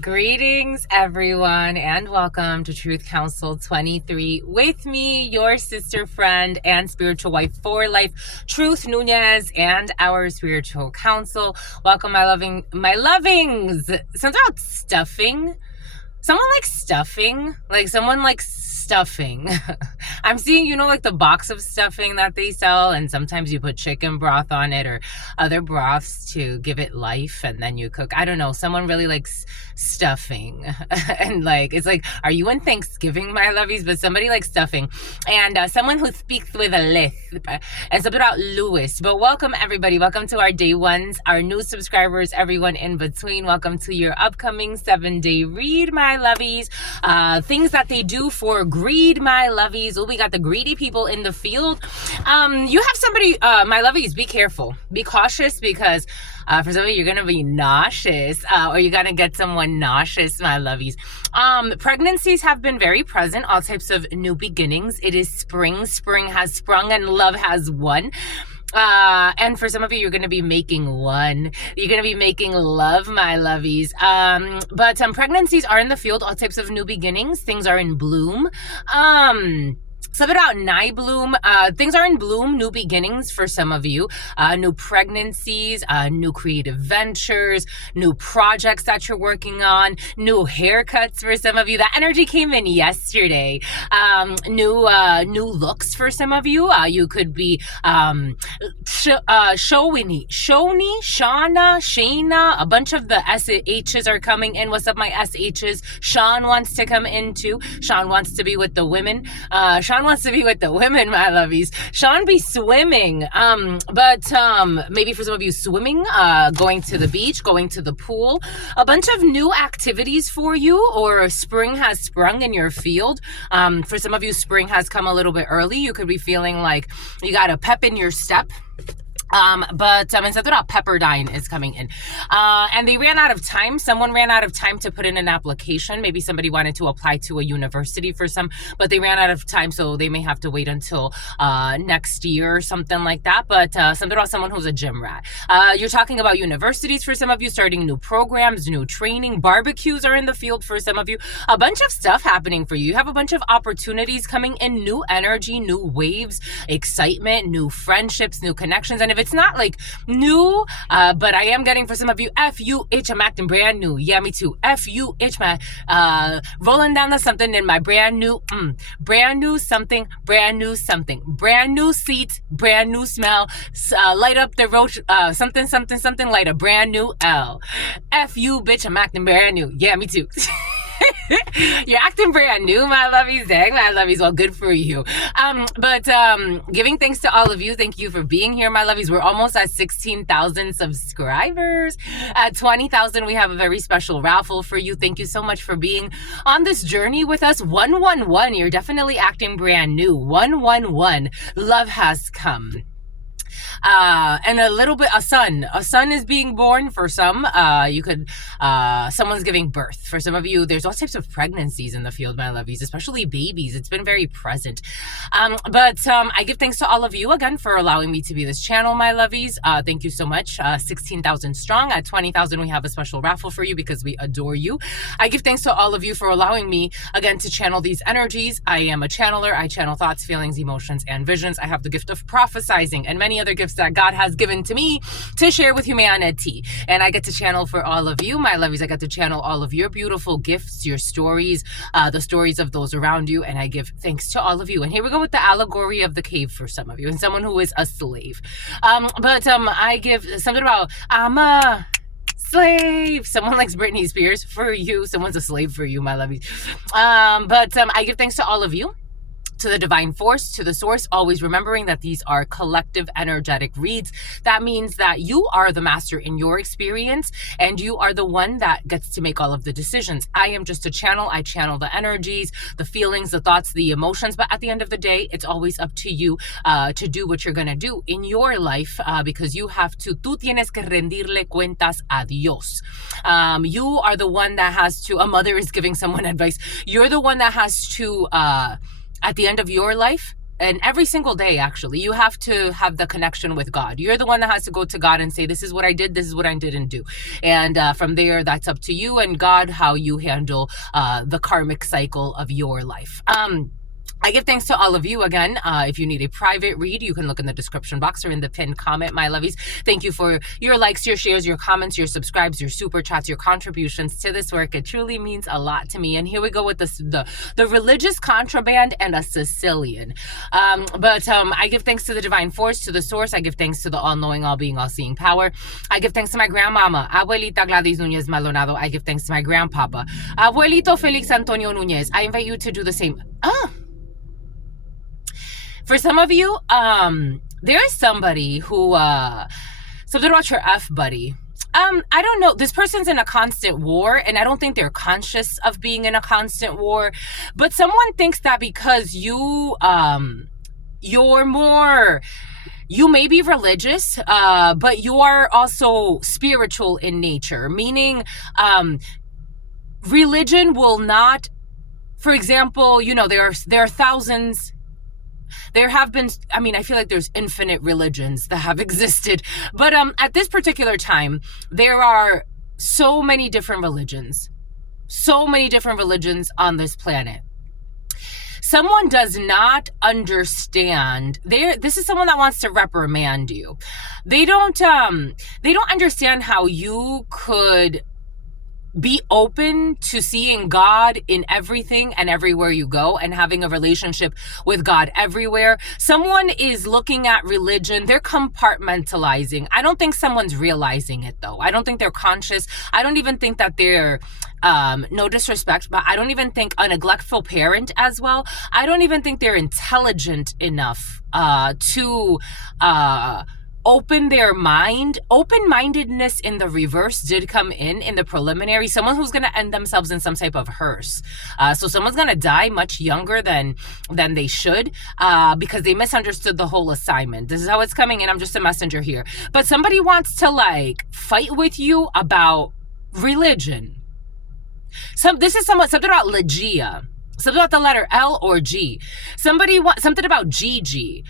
Greetings, everyone, and welcome to Truth Council 23 with me, your sister, friend, and spiritual wife for life, Truth Nunez, and our spiritual counsel. Welcome, my lovings. Something about stuffing. Someone likes stuffing. Like someone likes stuffing. I'm seeing, like the box of stuffing that they sell, and sometimes you put chicken broth on it or other broths to give it life, and then you cook. I don't know. Someone really likes stuffing. And it's like, are you in Thanksgiving, my lovies? But somebody likes stuffing. And someone who speaks with a lisp. And something about Lewis. But welcome, everybody. Welcome to our day ones, our new subscribers, everyone in between. Welcome to your upcoming 7-day read, my lovies. Things that they do for greed, my lovies. Oh, we got the greedy people in the field. You have somebody, my lovies, be careful. Be cautious, because for some of you, you're going to be nauseous, or you're going to get someone nauseous, my lovies. Pregnancies have been very present, all types of new beginnings. It is spring. Spring has sprung and love has won. And for some of you, you're going to be making one. You're going to be making love, my lovies. But pregnancies are in the field, all types of new beginnings. Things are in bloom. Something about nigh bloom. Things are in bloom, new beginnings for some of you, new pregnancies, new creative ventures, new projects that you're working on, new haircuts for some of you. That energy came in yesterday. New looks for some of you. You could be Shoni, Shauna, Shayna. A bunch of the SHs are coming in. What's up, my SHs? Sean wants to come in too. Sean wants to be with the women. Sean wants to be with the women, my lovies. Sean be swimming. But maybe for some of you, swimming, going to the beach, going to the pool. A bunch of new activities for you, or spring has sprung in your field. For some of you, spring has come a little bit early. You could be feeling like you got a pep in your step. But instead of Pepperdine is coming in. And they ran out of time. Someone ran out of time to put in an application. Maybe somebody wanted to apply to a university for some, but they ran out of time, so they may have to wait until next year or something like that. But something about someone who's a gym rat. You're talking about universities for some of you, starting new programs, new training. Barbecues are in the field for some of you. A bunch of stuff happening for you. You have a bunch of opportunities coming in, new energy, new waves, excitement, new friendships, new connections. And if it's not like new, but I am getting for some of you, F-U-H, I'm acting brand new. Yeah, me too. F-U-H, my rolling down to something in my brand new something, brand new seats, brand new smell, light up the road, something, light a brand new L. F-U, bitch, I'm acting brand new. Yeah, me too. You're acting brand new, my lovies. Dang, my lovies. Well, good for you. But giving thanks to all of you. Thank you for being here, my lovies. We're almost at 16,000 subscribers. At 20,000, we have a very special raffle for you. Thank you so much for being on this journey with us. 111. You're definitely acting brand new. 111. Love has come. And a little bit, a son is being born for some. Someone's giving birth. For some of you, there's all types of pregnancies in the field, my lovies, especially babies. It's been very present. But I give thanks to all of you again for allowing me to be this channel, my lovies. Thank you so much. 16,000 strong. At 20,000, we have a special raffle for you because we adore you. I give thanks to all of you for allowing me again to channel these energies. I am a channeler. I channel thoughts, feelings, emotions, and visions. I have the gift of prophesizing and many other gifts that God has given to me to share with humanity. And I get to channel for all of you, my lovies. I get to channel all of your beautiful gifts, your stories, the stories of those around you. And I give thanks to all of you. And here we go with the allegory of the cave for some of you and someone who is a slave. But I give something about, I'm a slave. Someone likes Britney Spears for you. Someone's a slave for you, my lovies. But I give thanks to all of you, to the divine force, to the source, always remembering that these are collective energetic reads. That means that you are the master in your experience, and you are the one that gets to make all of the decisions. I am just a channel. I channel the energies, the feelings, the thoughts, the emotions, but at the end of the day, it's always up to you to do what you're going to do in your life, because you have to, tú tienes que rendirle cuentas a Dios. You are the one that has to, a mother is giving someone advice. You're the one that has to, at the end of your life, and every single day, actually, you have to have the connection with God. You're the one that has to go to God and say, this is what I did, this is what I didn't do. And from there, that's up to you and God, how you handle the karmic cycle of your life. I give thanks to all of you again. If you need a private read, you can look in the description box or in the pinned comment, my lovies. Thank you for your likes, your shares, your comments, your subscribes, your super chats, your contributions to this work. It truly means a lot to me. And here we go with the religious contraband and a Sicilian. I give thanks to the divine force, to the source. I give thanks to the all-knowing, all-being, all-seeing power. I give thanks to my grandmama, Abuelita Gladys Nunez Maldonado. I give thanks to my grandpapa, Abuelito Felix Antonio Nunez. I invite you to do the same. For some of you, there is somebody who, something about your F buddy. I don't know. This person's in a constant war, and I don't think they're conscious of being in a constant war. But someone thinks that because you may be religious, but you are also spiritual in nature, meaning religion will not, for example, there are thousands. There have been, I feel like there's infinite religions that have existed. But at this particular time, there are so many different religions. So many different religions on this planet. Someone does not understand. This is someone that wants to reprimand you. They don't understand how you could be open to seeing God in everything and everywhere you go and having a relationship with God everywhere. Someone is looking at religion. They're compartmentalizing. I don't think someone's realizing it, though. I don't think they're conscious. I don't even think that they're, no disrespect, but I don't even think a neglectful parent as well. I don't even think they're intelligent enough to open their mind. Open-mindedness in the reverse did come in the preliminary. Someone who's going to end themselves in some type of hearse. So someone's going to die much younger than they should because they misunderstood the whole assignment. This is how it's coming in. I'm just a messenger here. But somebody wants to fight with you about religion. This is something about Legia. Something about the letter L or G. Something about GG.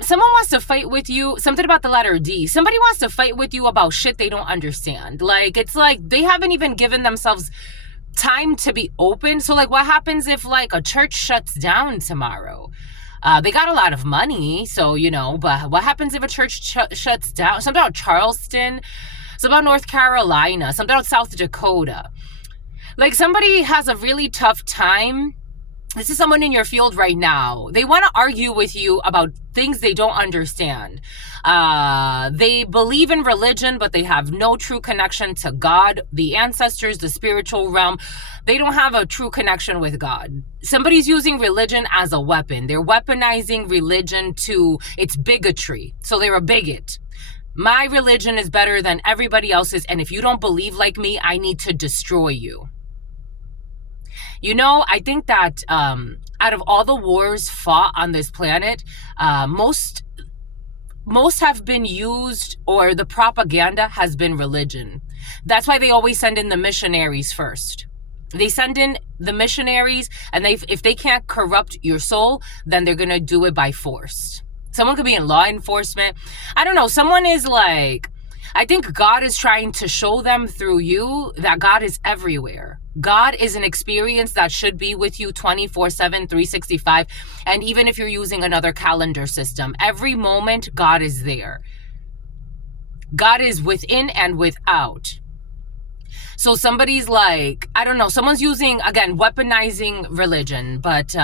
Someone wants to fight with you. Something about the letter D. Somebody wants to fight with you about shit they don't understand. It's like they haven't even given themselves time to be open. So what happens if a church shuts down tomorrow? They got a lot of money, so but what happens if a church shuts down? Something about Charleston. Something about North Carolina. Something about South Dakota. Somebody has a really tough time. This is someone in your field right now. They want to argue with you about things they don't understand. They believe in religion, but they have no true connection to God, the ancestors, the spiritual realm. They don't have a true connection with God. Somebody's using religion as a weapon. They're weaponizing religion to its bigotry. So they're a bigot. My religion is better than everybody else's, and if you don't believe like me, I need to destroy you. I think that out of all the wars fought on this planet, most have been used, or the propaganda has been religion. That's why they always send in the missionaries first. They send in the missionaries, and if they can't corrupt your soul, then they're going to do it by force. Someone could be in law enforcement. I don't know. Someone is I think God is trying to show them through you that God is everywhere. God is an experience that should be with you 24/7, 365. And even if you're using another calendar system, every moment God is there. God is within and without. So somebody's I don't know, someone's using, again, weaponizing religion, but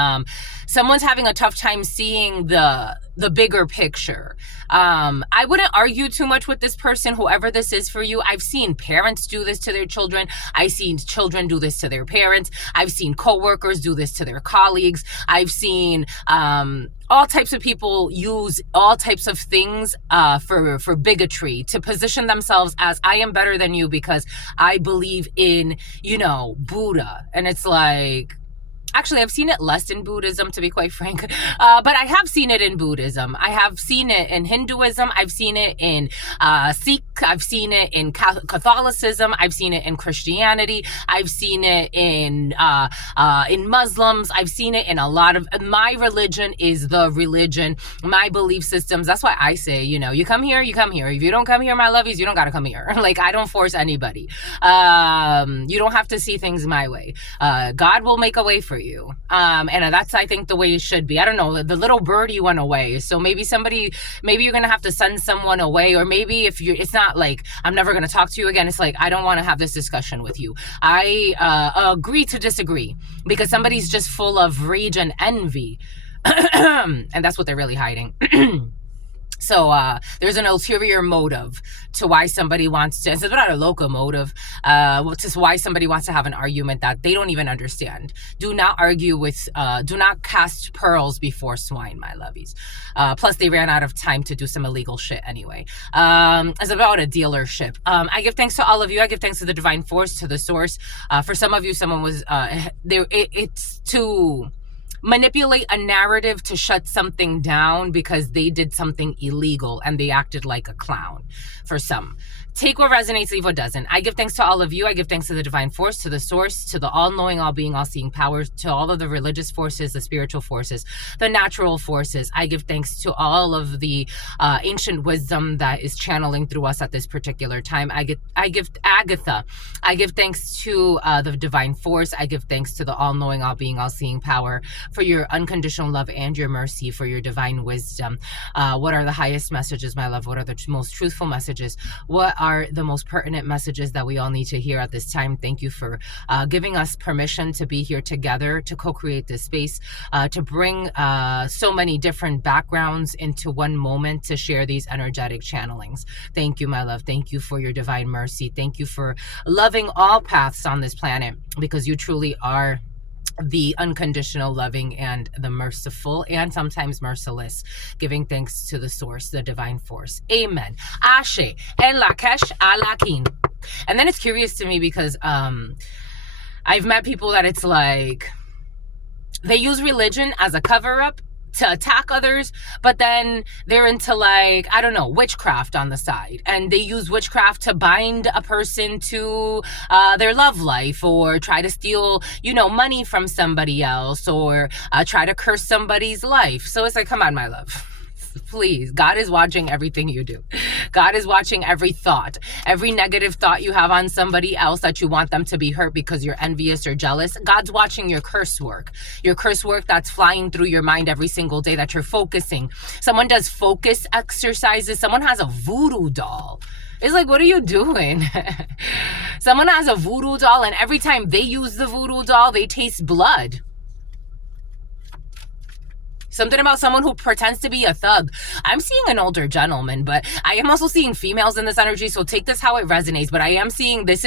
someone's having a tough time seeing the bigger picture. I wouldn't argue too much with this person, whoever this is for you. I've seen parents do this to their children. I've seen children do this to their parents. I've seen coworkers do this to their colleagues. I've seen all types of people use all types of things for bigotry, to position themselves as, I am better than you because I believe in, Buddha. And it's Actually, I've seen it less in Buddhism, to be quite frank. But I have seen it in Buddhism. I have seen it in Hinduism. I've seen it in Sikh. I've seen it in Catholicism. I've seen it in Christianity. I've seen it in Muslims. I've seen it in a lot of. My religion is the religion. My belief systems. That's why I say, you come here, you come here. If you don't come here, my lovies, you don't gotta come here. Like, I don't force anybody. You don't have to see things my way. God will make a way for you. And that's, I think, the way it should be. I don't know, the little birdie went away. So maybe you're going to have to send someone away, or maybe it's not like, I'm never going to talk to you again. It's like, I don't want to have this discussion with you. I agree to disagree, because somebody's just full of rage and envy. And that's what they're really hiding. So there's an ulterior motive to why somebody wants to, it's not a locomotive, to why somebody wants to have an argument that they don't even understand. Do not argue with, do not cast pearls before swine, my lovies. Plus, they ran out of time to do some illegal shit anyway. It's about a dealership. I give thanks to all of you. I give thanks to the divine force, to the source. For some of you, someone was there. It's to manipulate a narrative to shut something down because they did something illegal and they acted like a clown. For some, take what resonates, leave what doesn't. I give thanks to all of you. I give thanks to the divine force, to the source, to the all-knowing, all-being, all-seeing powers, to all of the religious forces, the spiritual forces, the natural forces. I give thanks to all of the ancient wisdom that is channeling through us at this particular time. I give Agatha. I give thanks to the divine force. I give thanks to the all-knowing, all-being, all-seeing power for your unconditional love and your mercy, for your divine wisdom. What are the highest messages, my love? What are the most truthful messages? What are the most pertinent messages that we all need to hear at this time? Thank you for giving us permission to be here together, to co-create this space, to bring so many different backgrounds into one moment to share these energetic channelings. Thank you, my love. Thank you for your divine mercy. Thank you for loving all paths on this planet, because you truly are the unconditional loving and the merciful, and sometimes merciless. Giving thanks to the source, the divine force. Amen. Ashe. En Lakesh Alakin. And then it's curious to me because I've met people that it's like they use religion as a cover-up to attack others, but then they're into, like, I don't know, witchcraft on the side, and they use witchcraft to bind a person to their love life, or try to steal, money from somebody else, or try to curse somebody's life. So it's like, come on, my love. Please, God is watching everything you do. God is watching every thought, every negative thought you have on somebody else that you want them to be hurt because you're envious or jealous. God's watching your curse work that's flying through your mind every single day that you're focusing. Someone does focus exercises. Someone has a voodoo doll. It's like, what are you doing? Someone has a voodoo doll, and every time they use the voodoo doll, they taste blood. Something about someone who pretends to be a thug. I'm seeing an older gentleman, but I am also seeing females in this energy, so take this how it resonates. But I am seeing this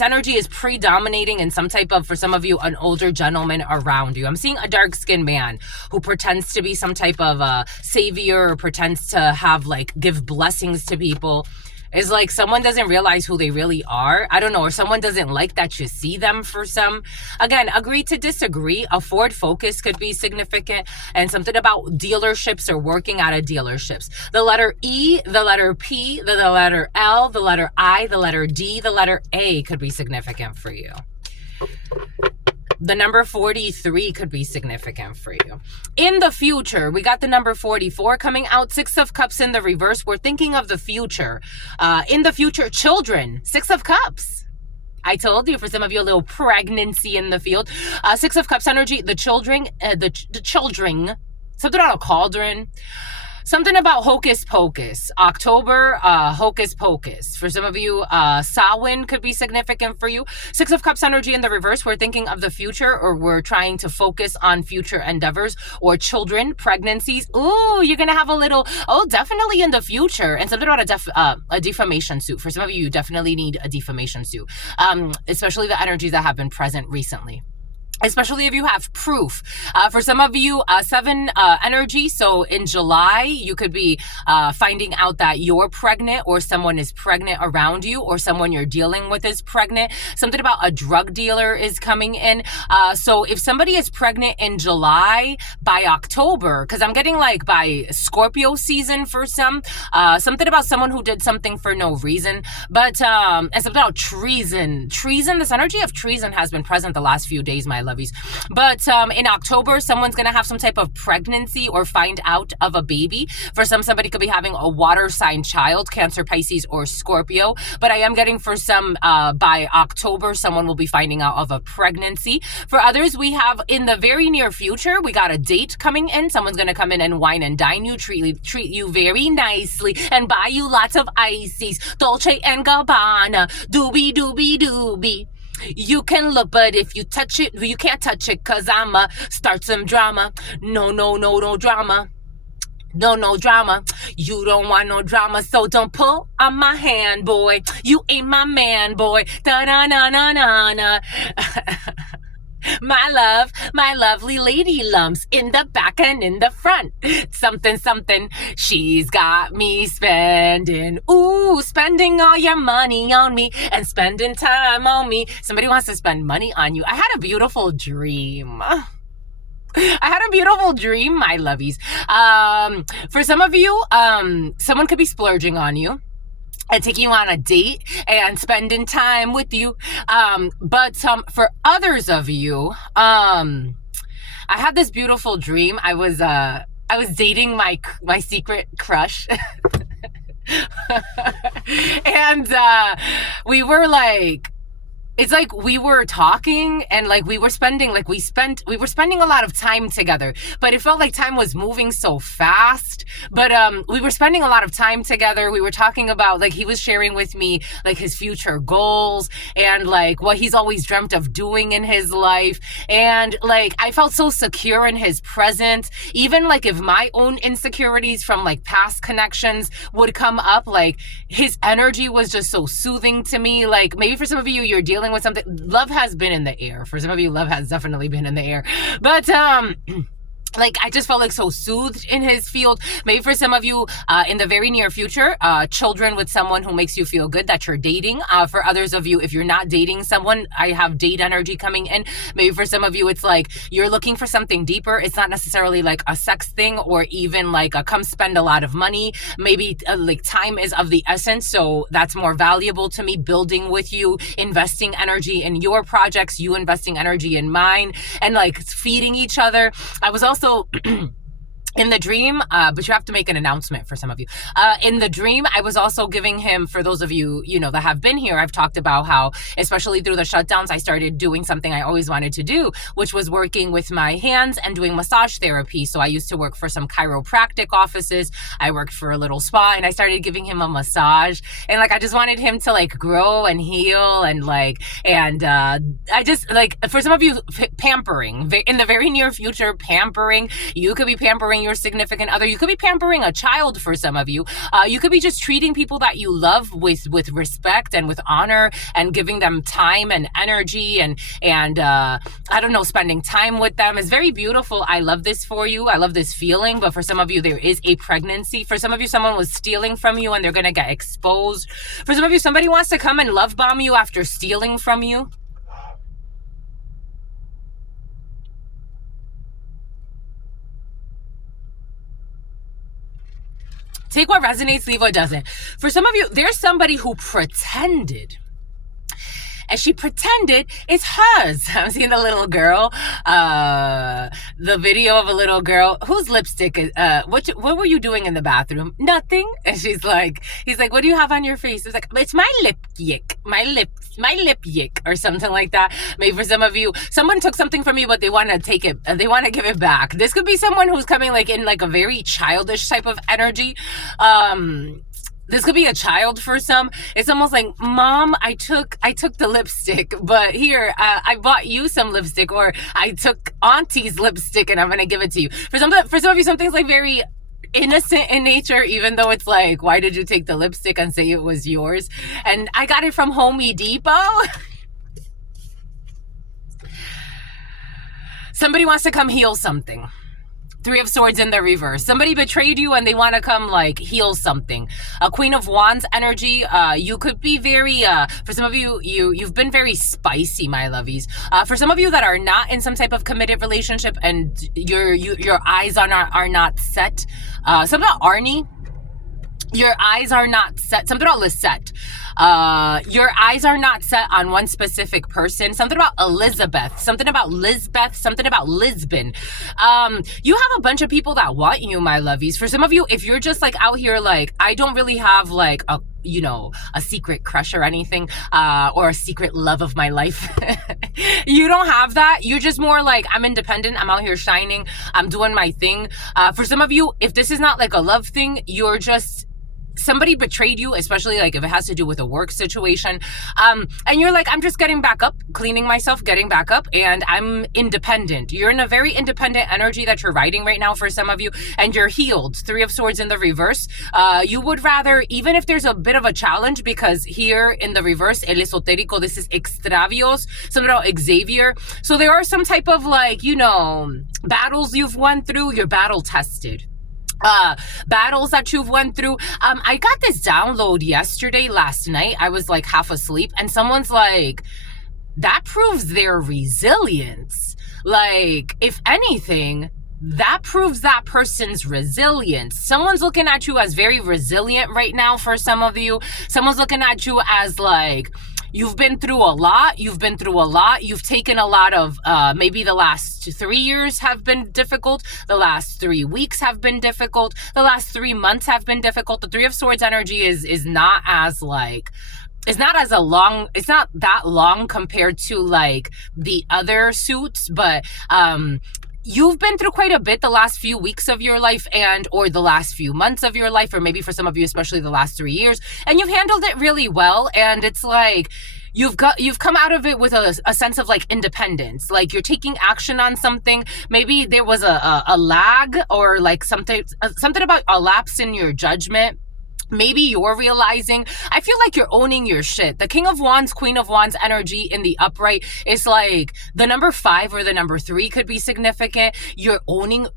energy is predominating in some type of, for some of you, an older gentleman around you. I'm seeing a dark-skinned man who pretends to be some type of savior, or pretends to have, like, give blessings to people. It's like someone doesn't realize who they really are. I don't know, or someone doesn't like that you see them for some. Again, agree to disagree. A Ford Focus could be significant, and something about dealerships or working out of dealerships. The letter E, the letter P, the letter L, the letter I, the letter D, the letter A could be significant for you. The number 43 could be significant for you. In the future, we got the number 44 coming out. 6 of Cups in the reverse. We're thinking of the future. In the future, children. 6 of Cups. I told you, for some of you, a little pregnancy in the field. 6 of Cups energy. The children. The children. Something on a cauldron. Something about Hocus Pocus. October, Hocus Pocus. For some of you, Samhain could be significant for you. 6 of Cups energy in the reverse. We're thinking of the future, or we're trying to focus on future endeavors, or children, pregnancies. Ooh, you're going to have a little, definitely in the future. And something about a defamation suit. For some of you, you definitely need a defamation suit, especially the energies that have been present recently. especially if you have proof. For some of you, 7 energy. So in July, you could be finding out that you're pregnant, or someone is pregnant around you, or someone you're dealing with is pregnant. Something about a drug dealer is coming in. So if somebody is pregnant in July, by October, because I'm getting like by Scorpio season for some, something about someone who did something for no reason. But and something about treason. This energy of treason has been present the last few days, my lovies. But in October, someone's going to have some type of pregnancy or find out of a baby. For some, somebody could be having a water sign child, Cancer, Pisces, or Scorpio. But I am getting for some by October, someone will be finding out of a pregnancy. For others, we have in the very near future, we got a date coming in. Someone's going to come in and wine and dine you, treat you very nicely, and buy you lots of ices, Dolce and Gabbana, doobie doobie doobie. You can look, but if you touch it, you can't touch it, cause I'ma start some drama. No drama. No drama. You don't want no drama, so don't pull on my hand, boy. You ain't my man, boy. Da-na-na-na-na-na. My lovely lady lumps in the back and in the front. Something, she's got me spending. Ooh, spending all your money on me and spending time on me. Somebody wants to spend money on you. I had a beautiful dream, my lovies. For some of you, someone could be splurging on you and taking you on a date and spending time with you. But for others of you, I had this beautiful dream. I was dating my secret crush. And we were like, it's like we were talking and like we were spending a lot of time together, but it felt like time was moving so fast. But we were spending a lot of time together. We were talking about, like, he was sharing with me like his future goals and like what he's always dreamt of doing in his life. And like I felt so secure in his presence. Even like if my own insecurities from like past connections would come up, like his energy was just so soothing to me. Like maybe for some of you, you're dealing with something. Love has been in the air. For some of you, love has definitely been in the air. But like I just felt like so soothed in his field. Maybe for some of you, in the very near future, children with someone who makes you feel good that you're dating. For others of you, if you're not dating someone, I have date energy coming in. Maybe for some of you, it's like you're looking for something deeper. It's not necessarily like a sex thing or even like a come spend a lot of money. Maybe like time is of the essence. So that's more valuable to me, building with you, investing energy in your projects, you investing energy in mine, and like feeding each other. I was also in the dream, but you have to make an announcement for some of you. In the dream, I was also giving him, for those of you, that have been here, I've talked about how, especially through the shutdowns, I started doing something I always wanted to do, which was working with my hands and doing massage therapy. So I used to work for some chiropractic offices. I worked for a little spa, and I started giving him a massage. And like, I just wanted him to like grow and heal and like, and I just like, for some of you, pampering, in the very near future, pampering, you could be pampering your significant other. You could be pampering a child for some of you. You could be just treating people that you love with respect and with honor and giving them time and energy and I don't know, spending time with them. It's very beautiful. I love this for you. I love this feeling. But for some of you, there is a pregnancy. For some of you, someone was stealing from you and they're going to get exposed. For some of you, somebody wants to come and love bomb you after stealing from you. Take what resonates, leave what doesn't. For some of you, there's somebody who pretended. And she pretended it's hers. I'm seeing the little girl, the video of a little girl whose lipstick is, what were you doing in the bathroom? Nothing. And he's like, what do you have on your face? It's like, it's my lip yick, my lip yick, or something like that. Maybe for some of you, someone took something from you, but they want to take it, they want to give it back. This could be someone who's coming like in like a very childish type of energy. This could be a child for some. It's almost like, Mom, I took the lipstick, but here, I bought you some lipstick, or I took Auntie's lipstick and I'm going to give it to you. For some of you, something's like very innocent in nature, even though it's like, why did you take the lipstick and say it was yours? And I got it from Home Depot. Somebody wants to come heal something. Three of Swords in the reverse. Somebody betrayed you and they want to come like heal something. A Queen of Wands energy. You could be very, for some of you, you've been very spicy, my lovies. For some of you that are not in some type of committed relationship and your eyes are not set. Something about Arnie. Your eyes are not set. Something about Lisette. Your eyes are not set on one specific person. Something about Elizabeth. Something about Lisbeth. Something about Lisbon. You have a bunch of people that want you, my lovies. For some of you, if you're just like out here, like, I don't really have like a secret crush or anything, or a secret love of my life. You don't have that. You're just more like, I'm independent. I'm out here shining. I'm doing my thing. For some of you, if this is not like a love thing, you're just, somebody betrayed you, especially like if it has to do with a work situation. And you're like, I'm just getting back up, cleaning myself, getting back up, and I'm independent. You're in a very independent energy that you're riding right now for some of you, and you're healed. Three of Swords in the reverse. You would rather, even if there's a bit of a challenge, because here in the reverse, El Esotérico, this is extravios, something about Xavier. So there are some type of like, battles you've won through, you're battle tested. Battles that you've went through. I got this download last night. I was like half asleep and someone's like, that proves their resilience. Like, if anything, that proves that person's resilience. Someone's looking at you as very resilient right now for some of you. Someone's looking at you as like, you've been through a lot. You've taken a lot of, maybe the last 3 years have been difficult. The last 3 weeks have been difficult. The last 3 months have been difficult. The Three of Swords energy is not as like, it's not that long compared to like the other suits, but, you've been through quite a bit the last few weeks of your life or the last few months of your life, or maybe for some of you, especially the last 3 years, and you've handled it really well. And it's like, you've come out of it with a sense of like independence, like you're taking action on something. Maybe there was a lag or like something about a lapse in your judgment. Maybe you're realizing, I feel like you're owning your shit. The King of Wands, Queen of Wands energy in the upright is like the number 5 or the number 3 could be significant. You're owning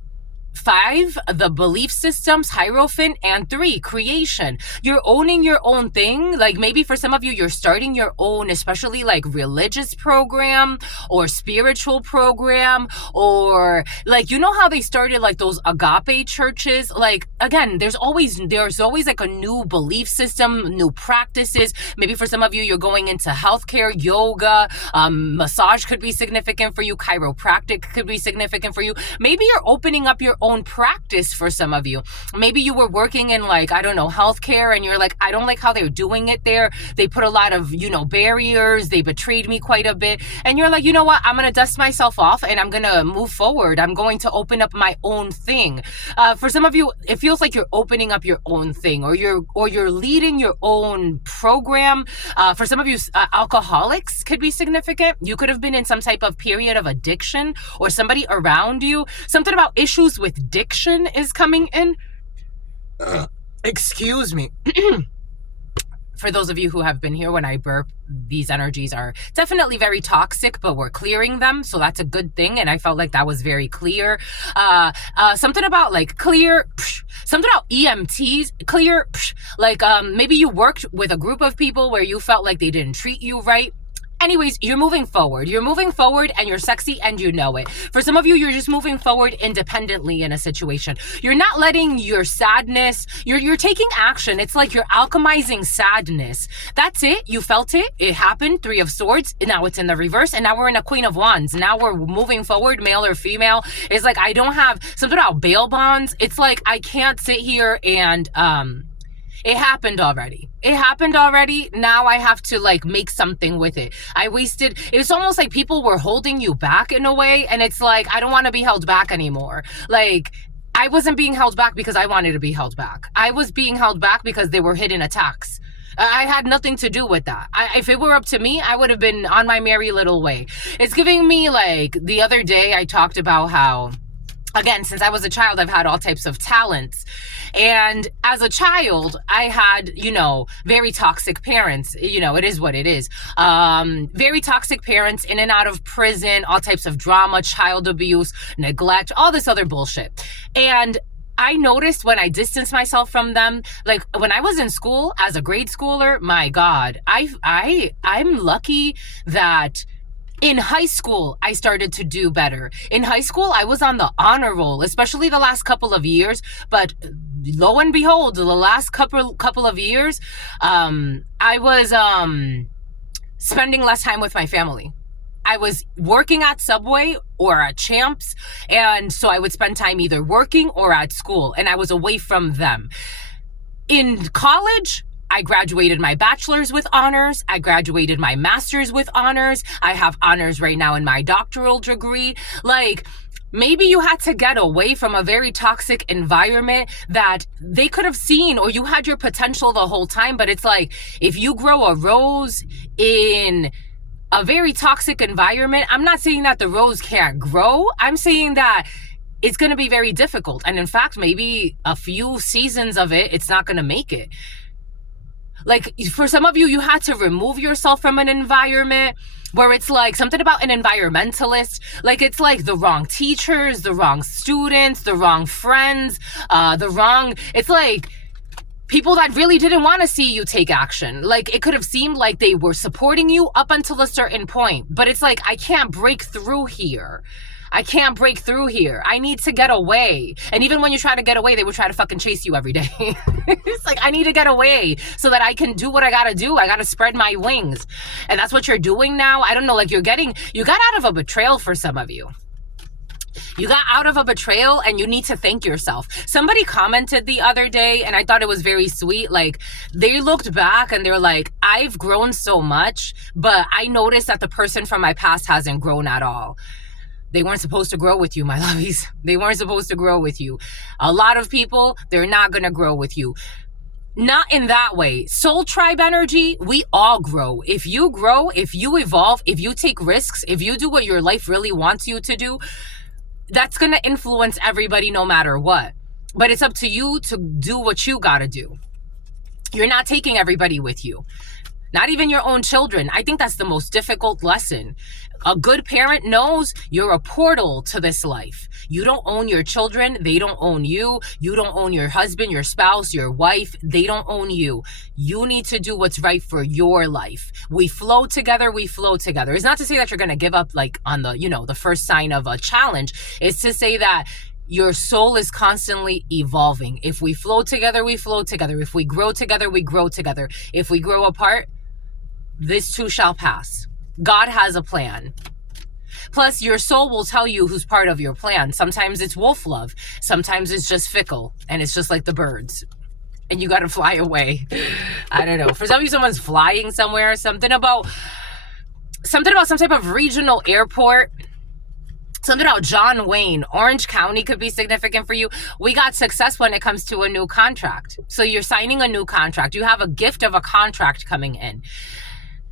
5, the belief systems, Hierophant, and 3, creation. You're owning your own thing. Like maybe for some of you, you're starting your own, especially like religious program or spiritual program, or like, how they started like those agape churches. Like, again, there's always like a new belief system, new practices. Maybe for some of you, you're going into healthcare, yoga, massage could be significant for you. Chiropractic could be significant for you. Maybe you're opening up your own practice for some of you. Maybe you were working in like, I don't know, healthcare, and you're like, I don't like how they're doing it there. They put a lot of, barriers. They betrayed me quite a bit. And you're like, you know what? I'm going to dust myself off and I'm going to move forward. I'm going to open up my own thing. For some of you, it feels like you're opening up your own thing, or you're leading your own program. For some of you, alcoholics could be significant. You could have been in some type of period of addiction, or somebody around you. Something about issues with diction is coming in. Excuse me. For those of you who have been here when I burp, these energies are definitely very toxic, but we're clearing them, so that's a good thing, and I felt like that was very clear. Something about like clear, something about EMTs, clear, like maybe you worked with a group of people where you felt like they didn't treat you right. Anyways, you're moving forward. You're moving forward and you're sexy and you know it. For some of you, you're just moving forward independently in a situation. You're not letting your sadness, you're taking action. It's like you're alchemizing sadness. That's it. You felt it. It happened. Three of Swords. Now it's in the reverse. And now we're in a Queen of Wands. Now we're moving forward, male or female. It's like I don't have something about bail bonds. It's like I can't sit here and it happened already. It happened already. Now I have to like make something with it. It's almost like people were holding you back in a way. And it's like, I don't want to be held back anymore. Like I wasn't being held back because I wanted to be held back. I was being held back because they were hidden attacks. I had nothing to do with that. If it were up to me, I would have been on my merry little way. It's giving me like the other day I talked about how again, since I was a child, I've had all types of talents. And as a child, I had, very toxic parents. It is what it is. Very toxic parents, in and out of prison, all types of drama, child abuse, neglect, all this other bullshit. And I noticed when I distanced myself from them, like when I was in school as a grade schooler, my God, I'm lucky that in high school, I started to do better. In high school, I was on the honor roll, especially the last couple of years. But lo and behold, the last couple of years, I was spending less time with my family. I was working at Subway or at Champs, and so I would spend time either working or at school, and I was away from them. In college, I graduated my bachelor's with honors. I graduated my master's with honors. I have honors right now in my doctoral degree. Like, maybe you had to get away from a very toxic environment that they could have seen, or you had your potential the whole time. But it's like, if you grow a rose in a very toxic environment, I'm not saying that the rose can't grow. I'm saying that it's going to be very difficult. And in fact, maybe a few seasons of it, it's not going to make it. Like, for some of you, you had to remove yourself from an environment where it's like something about an environmentalist. Like, it's like the wrong teachers, the wrong students, the wrong friends, it's like people that really didn't want to see you take action. Like, it could have seemed like they were supporting you up until a certain point. But it's like, I can't break through here. I can't break through here. I need to get away. And even when you try to get away, they would try to fucking chase you every day. It's like, I need to get away so that I can do what I gotta do. I gotta spread my wings. And that's what you're doing now. I don't know, like you got out of a betrayal for some of you. You got out of a betrayal and you need to thank yourself. Somebody commented the other day and I thought it was very sweet. Like, they looked back and they're like, I've grown so much, but I noticed that the person from my past hasn't grown at all. They weren't supposed to grow with you, my lovies. They weren't supposed to grow with you. A lot of people, they're not going to grow with you. Not in that way. Soul tribe energy, we all grow. If you grow, if you evolve, if you take risks, if you do what your life really wants you to do, that's going to influence everybody no matter what. But it's up to you to do what you got to do. You're not taking everybody with you. Not even your own children. I think that's the most difficult lesson. A good parent knows you're a portal to this life. You don't own your children. They don't own you. You don't own your husband, your spouse, your wife. They don't own you. You need to do what's right for your life. We flow together. We flow together. It's not to say that you're going to give up like on the, the first sign of a challenge. It's to say that your soul is constantly evolving. If we flow together, we flow together. If we grow together, we grow together. If we grow apart, this too shall pass. God has a plan. Plus, your soul will tell you who's part of your plan. Sometimes it's wolf love. Sometimes it's just fickle. And it's just like the birds. And you got to fly away. I don't know. For some of you, someone's flying somewhere. Something about some type of regional airport. Something about John Wayne. Orange County could be significant for you. We got success when it comes to a new contract. So you're signing a new contract. You have a gift of a contract coming in.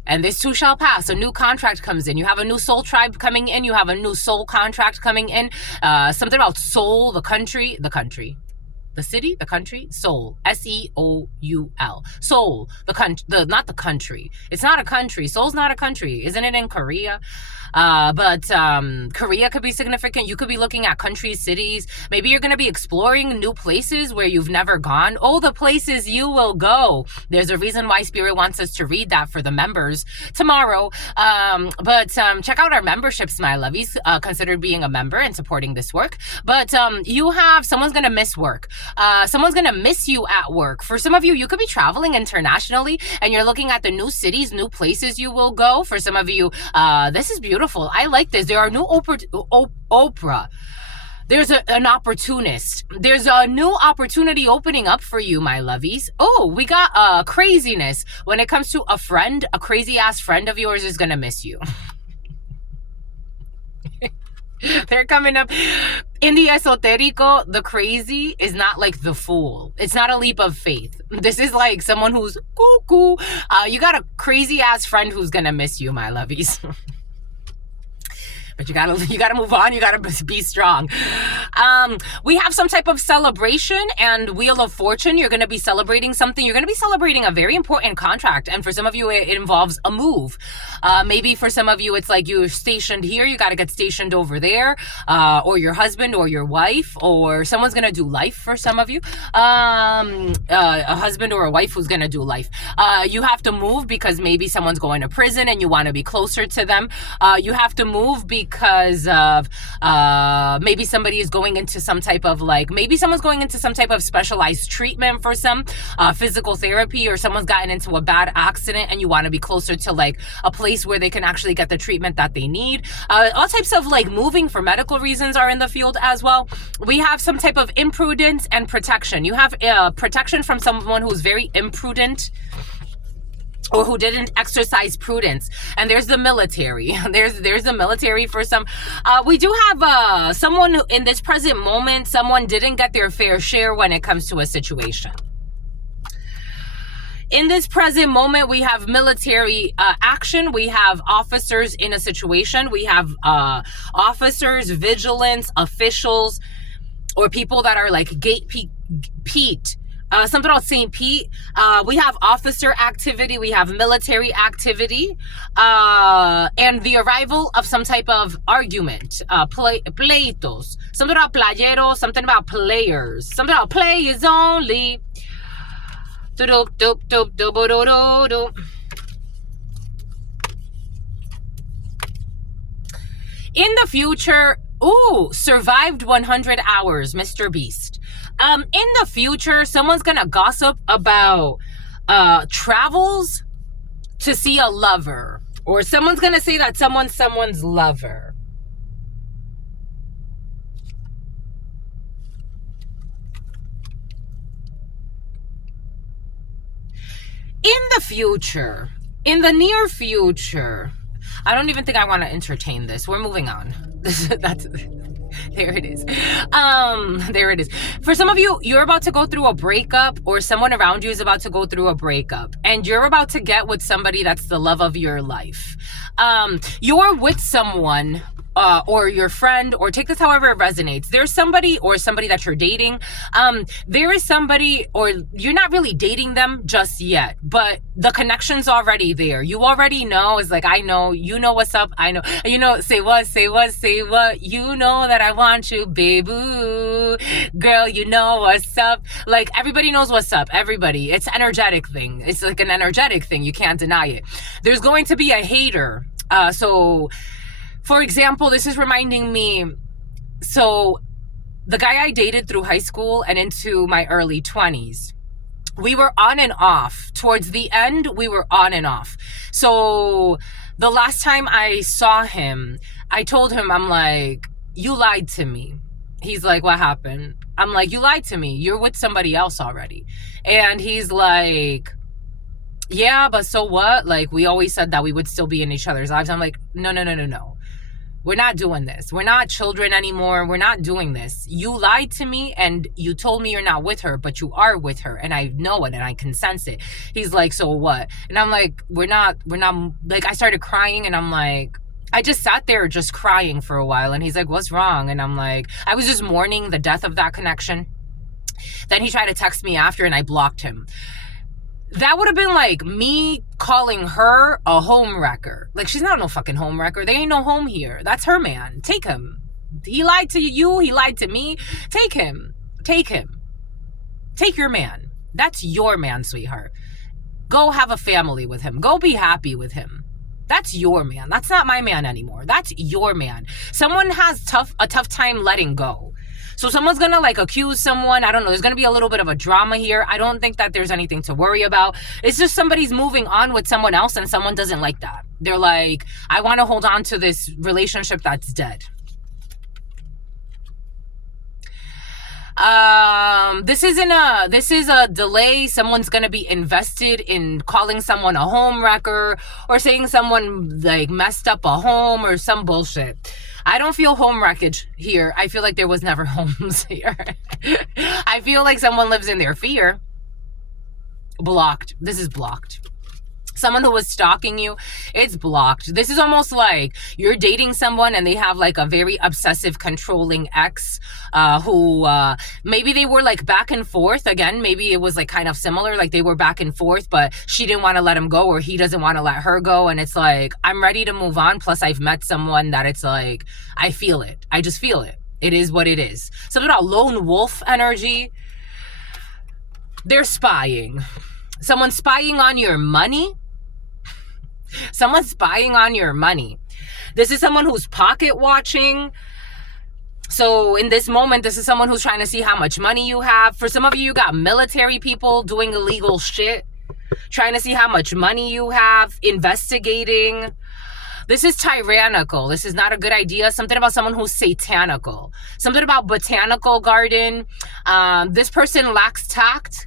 And this too shall pass. A new contract comes in. You have a new soul tribe coming in. You have a new soul contract coming in. Something about soul, the city, the country, Seoul, Seoul, Seoul, not the country. It's not a country. Seoul's not a country. Isn't it in Korea? But Korea could be significant. You could be looking at countries, cities. Maybe you're going to be exploring new places where you've never gone. Oh, the places you will go. There's a reason why Spirit wants us to read that for the members tomorrow. But check out our memberships, my lovies. Consider being a member and supporting this work. But someone's going to miss work. Someone's going to miss you at work. For some of you, you could be traveling internationally and you're looking at the new cities, new places you will go. For some of you, this is beautiful. I like this. There are new Oprah. There's an opportunist. There's a new opportunity opening up for you, my lovies. Oh, we got craziness. When it comes to a friend, a crazy ass friend of yours is going to miss you. They're coming up. In the esoterico, the crazy is not like the fool. It's not a leap of faith. This is like someone who's cuckoo. You got a crazy ass friend who's going to miss you, my lovies. But you gotta move on. You gotta be strong. We have some type of celebration and Wheel of Fortune. You're going to be celebrating something. You're going to be celebrating a very important contract. And for some of you, it involves a move. Maybe for some of you, it's like you're stationed here. You got to get stationed over there. Or your husband or your wife, or someone's going to do life for some of you. A husband or a wife who's going to do life. You have to move because maybe someone's going to prison and you want to be closer to them. You have to move because of maybe somebody is going into some type of maybe someone's going into some type of specialized treatment for some physical therapy, or someone's gotten into a bad accident and you want to be closer to a place where they can actually get the treatment that they need. All types of moving for medical reasons are in the field as well. We have some type of imprudence and protection. You have protection from someone who's very imprudent or who didn't exercise prudence. And there's the military. There's the military for some. We do have someone in this present moment, someone didn't get their fair share when it comes to a situation. In this present moment, we have military action. We have officers in a situation. We have officers, vigilance, officials, or people that are Pete. Something about St. Pete. We have officer activity. We have military activity. And the arrival of some type of argument. Pleitos. Something about playeros. Something about players. Something about players only. In the future, survived 100 hours, Mr. Beast. In the future, someone's gonna gossip about travels to see a lover, or someone's gonna say that someone's lover. In the future, in the near future, I don't even think I want to entertain this. We're moving on. There it is. There it is. For some of you, you're about to go through a breakup, or someone around you is about to go through a breakup, and you're about to get with somebody that's the love of your life. You're with someone, or your friend, or take this however it resonates. There's somebody that you're dating. There is somebody, or you're not really dating them just yet, but the connection's already there. You already know. It's I know, you know what's up. I know, say what. You know that I want you, baby. Girl, you know what's up. Everybody knows what's up. Everybody. It's an energetic thing. It's an energetic thing. You can't deny it. There's going to be a hater. For example, this is reminding me, so the guy I dated through high school and into my early 20s, we were on and off. Towards the end, we were on and off. So the last time I saw him, I told him, I'm like, you lied to me. He's like, what happened? I'm like, you lied to me. You're with somebody else already. And he's like, yeah, but so what? We always said that we would still be in each other's lives. I'm like, no. We're not doing this. We're not children anymore. We're not doing this. You lied to me and you told me you're not with her, but you are with her. And I know it and I can sense it. He's like, so what? And I'm like, we're not, I started crying and I'm like, I just sat there just crying for a while. And he's like, what's wrong? And I'm like, I was just mourning the death of that connection. Then he tried to text me after and I blocked him. That would have been me calling her a home wrecker. She's not no fucking home wrecker. There ain't no home here. That's her man. Take him. He lied to you. He lied to me. Take him. Take your man. That's your man, sweetheart. Go have a family with him. Go be happy with him. That's your man. That's not my man anymore. That's your man. Someone has a tough time letting go. So someone's going to accuse someone. I don't know. There's going to be a little bit of a drama here. I don't think that there's anything to worry about. It's just somebody's moving on with someone else and someone doesn't like that. They're like, I want to hold on to this relationship that's dead. This is a delay. Someone's going to be invested in calling someone a home wrecker or saying someone messed up a home or some bullshit. I don't feel home wreckage here. I feel like there was never homes here. I feel like someone lives in their fear. Blocked. This is blocked. Someone who was stalking you, it's blocked. This is almost like you're dating someone and they have like a very obsessive, controlling ex who maybe they were like back and forth. Again, maybe it was like kind of similar, like they were back and forth, but she didn't want to let him go, or he doesn't want to let her go. And it's like, I'm ready to move on. Plus, I've met someone that it's like, I feel it. I just feel it. It is what it is. Something about lone wolf energy. They're spying. Someone's spying on your money. Someone's spying on your money. This is someone who's pocket watching. So in this moment, this is someone who's trying to see how much money you have. For some of you, you got military people doing illegal shit, trying to see how much money you have, investigating. This is tyrannical. This is not a good idea. Something about someone who's satanical. Something about botanical garden. This person lacks tact.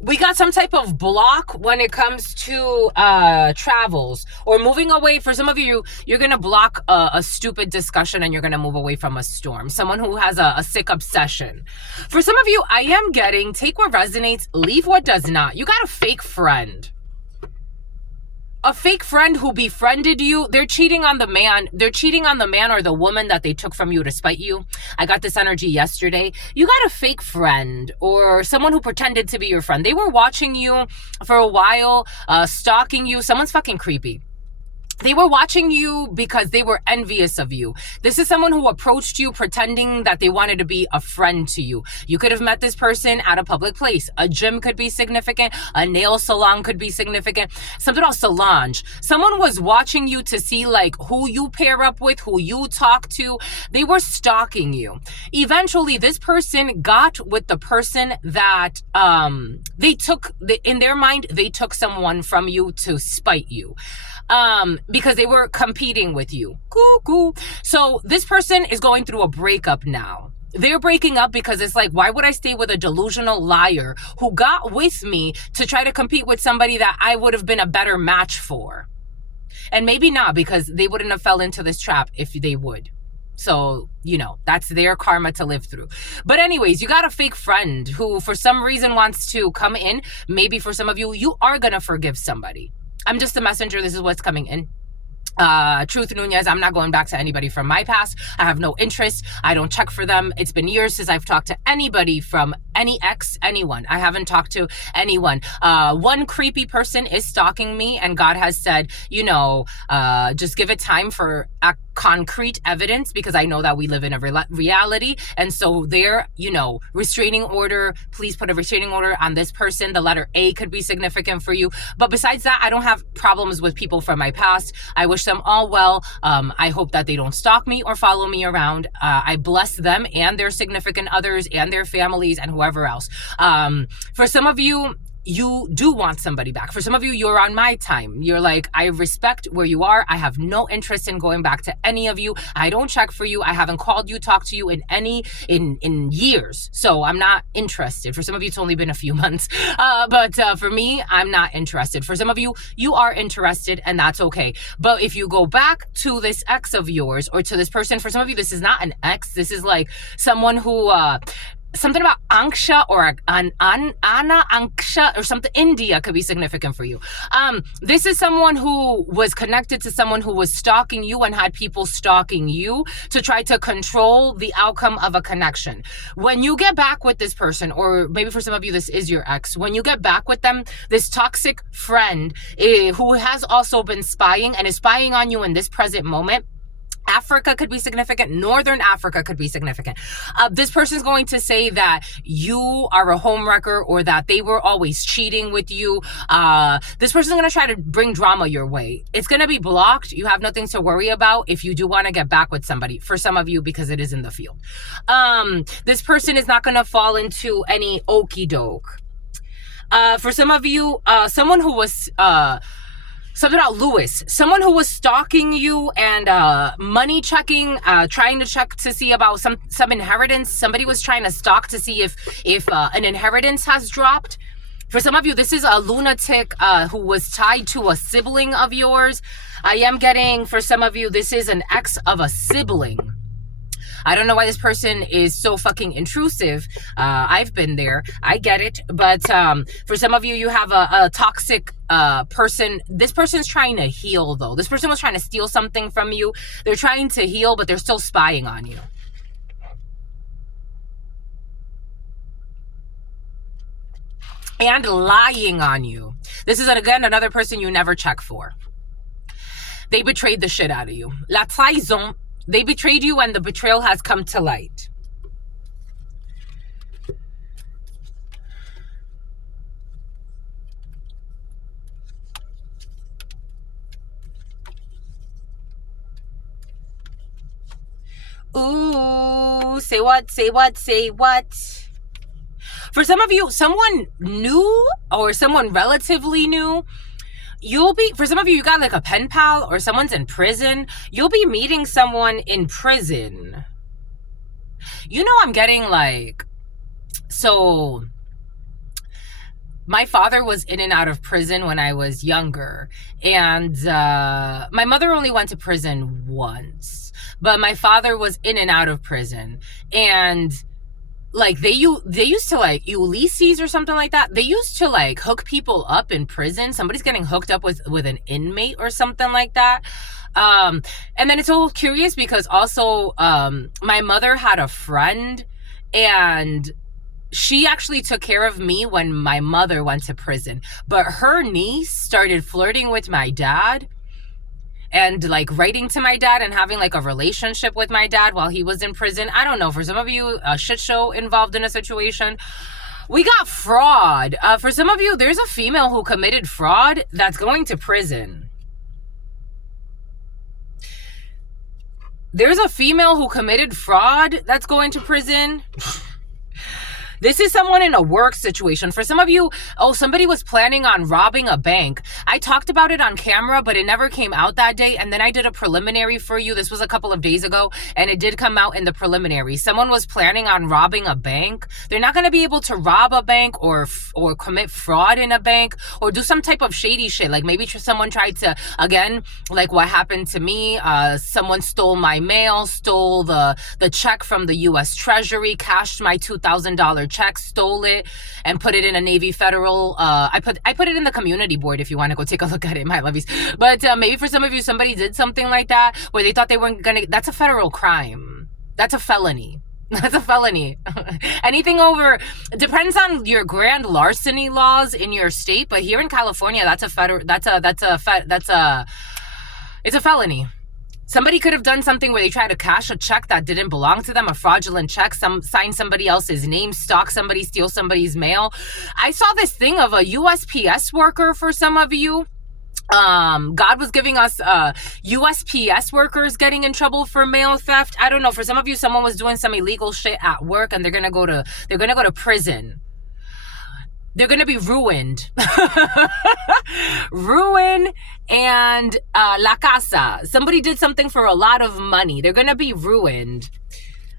We got some type of block when it comes to travels or moving away. For some of you, you're going to block a stupid discussion and you're going to move away from a storm. Someone who has a sick obsession. For some of you, I am getting take what resonates, leave what does not. You got a fake friend. A fake friend who befriended you. They're cheating on the man. They're cheating on the man or the woman that they took from you to spite you. I got this energy yesterday. You got a fake friend or someone who pretended to be your friend. They were watching you for a while, stalking you. Someone's fucking creepy. They were watching you because they were envious of you. This is someone who approached you pretending that they wanted to be a friend to you. You could have met this person at a public place. A gym could be significant. A nail salon could be significant. Something else, Solange. Someone was watching you to see like who you pair up with, who you talk to. They were stalking you. Eventually, this person got with the person that they took, in their mind, they took someone from you to spite you. Because they were competing with you. Cool. So this person is going through a breakup now. They're breaking up because it's like, why would I stay with a delusional liar who got with me to try to compete with somebody that I would have been a better match for? And maybe not, because they wouldn't have fell into this trap if they would. So, that's their karma to live through. But anyways, you got a fake friend who for some reason wants to come in. Maybe for some of you, you are going to forgive somebody. I'm just a messenger. This is what's coming in. Truth Nunez, I'm not going back to anybody from my past. I have no interest. I don't check for them. It's been years since I've talked to anybody from any ex, anyone. I haven't talked to anyone. One creepy person is stalking me, and God has said, just give it time for concrete evidence, because I know that we live in a reality. And so restraining order, please put a restraining order on this person. The letter A could be significant for you. But besides that, I don't have problems with people from my past. I wish them all well. I hope that they don't stalk me or follow me around. I bless them and their significant others and their families and whoever else. For some of you, you do want somebody back. For some of you, you're on my time. You're like, I respect where you are. I have no interest in going back to any of you. I don't check for you. I haven't called you, talked to you in years. So I'm not interested. For some of you, it's only been a few months. But for me, I'm not interested. For some of you, you are interested, and that's okay. But if you go back to this ex of yours or to this person, for some of you, this is not an ex. This is like someone who... something about Anksha or Anna Anksha or something. India could be significant for you. This is someone who was connected to someone who was stalking you and had people stalking you to try to control the outcome of a connection. When you get back with this person, or maybe for some of you, this is your ex, when you get back with them, this toxic friend who has also been spying and is spying on you in this present moment, Africa could be significant. Northern Africa could be significant. This person's going to say that you are a homewrecker or that they were always cheating with you. This person's going to try to bring drama your way. It's going to be blocked. You have nothing to worry about if you do want to get back with somebody. For some of you, because it is in the field. This person is not going to fall into any okie doke. For some of you, someone who was... something about Lewis, someone who was stalking you and money checking, trying to check to see about some inheritance. Somebody was trying to stalk to see if an inheritance has dropped. For some of you, this is a lunatic who was tied to a sibling of yours. I am getting, for some of you, this is an ex of a sibling. I don't know why this person is so fucking intrusive. I've been there. I get it. But for some of you, you have a toxic person. This person's trying to heal, though. This person was trying to steal something from you. They're trying to heal, but they're still spying on you. And lying on you. This is, again, another person you never check for. They betrayed the shit out of you. La trahison. They betrayed you and the betrayal has come to light. Ooh, say what, say what, say what? For some of you, someone new or someone relatively new, you'll be, for some of you, you got like a pen pal or someone's in prison. You'll be meeting someone in prison. You know, I'm getting like, so my father was in and out of prison when I was younger. And my mother only went to prison once. But my father was in and out of prison. And like they used to like Ulysses or something like that. They used to like hook people up in prison. Somebody's getting hooked up with an inmate or something like that. And then it's all curious because also my mother had a friend and she actually took care of me when my mother went to prison. But her niece started flirting with my dad and like writing to my dad and having like a relationship with my dad while he was in prison. I don't know. For some of you, a shit show involved in a situation. We got fraud. For some of you, there's a female who committed fraud that's going to prison. There's a female who committed fraud that's going to prison. This is someone in a work situation. For some of you, oh, somebody was planning on robbing a bank. I talked about it on camera, but it never came out that day. And then I did a preliminary for you. This was a couple of days ago, and it did come out in the preliminary. Someone was planning on robbing a bank. They're not going to be able to rob a bank or commit fraud in a bank or do some type of shady shit. Like maybe someone tried to, again, like what happened to me. Someone stole my mail, stole the check from the U.S. Treasury, cashed my $2,000 check, stole it, and put it in a Navy Federal. I put it in the community board if you want to go take a look at it, my lovies. But maybe for some of you, somebody did something like that where they thought they weren't gonna. That's a federal crime. That's a felony. That's a felony. Anything over, depends on your grand larceny laws in your state, but here in California, it's a felony. Somebody could have done something where they tried to cash a check that didn't belong to them, a fraudulent check, sign somebody else's name, stalk somebody, steal somebody's mail. I saw this thing of a USPS worker for some of you. God was giving us USPS workers getting in trouble for mail theft. I don't know. For some of you, someone was doing some illegal shit at work and they're gonna go to prison. They're going to be ruined. Ruin and la casa. Somebody did something for a lot of money. They're going to be ruined.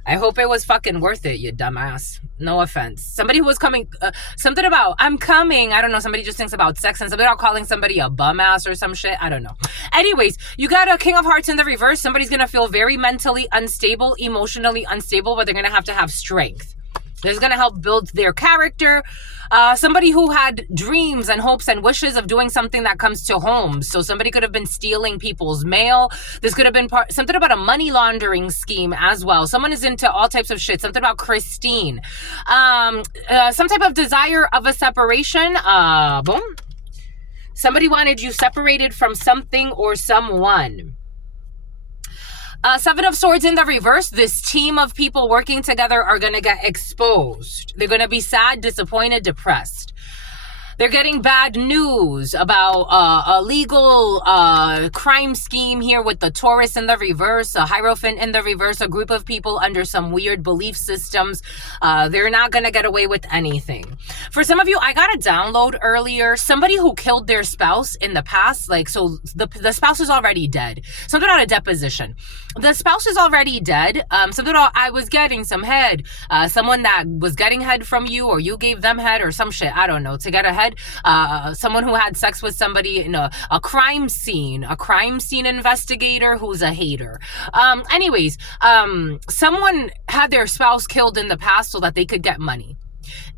I hope it was fucking worth it, you dumbass. No offense. Somebody who was coming, something about, I'm coming. I don't know. Somebody just thinks about sex and something about calling somebody a bum ass or some shit. I don't know. Anyways, you got a King of Hearts in the reverse. Somebody's going to feel very mentally unstable, emotionally unstable, but they're going to have strength. This is going to help build their character. Somebody who had dreams and hopes and wishes of doing something that comes to home. So somebody could have been stealing people's mail. This could have been something about a money laundering scheme as well. Someone is into all types of shit. Something about Christine. Some type of desire of a separation. Boom. Somebody wanted you separated from something or someone. Seven of Swords in the reverse. This team of people working together are going to get exposed. They're going to be sad, disappointed, depressed. They're getting bad news about a legal crime scheme here with the Taurus in the reverse, a Hierophant in the reverse, a group of people under some weird belief systems. They're not going to get away with anything. For some of you, I got a download earlier. Somebody who killed their spouse in the past, like, so the spouse is already dead. Something about a deposition. The spouse is already dead. Something about I was getting some head. Someone that was getting head from you or you gave them head or some shit. I don't know. To get a head fraud, someone who had sex with somebody in a crime scene investigator who's a hater. Someone had their spouse killed in the past so that they could get money.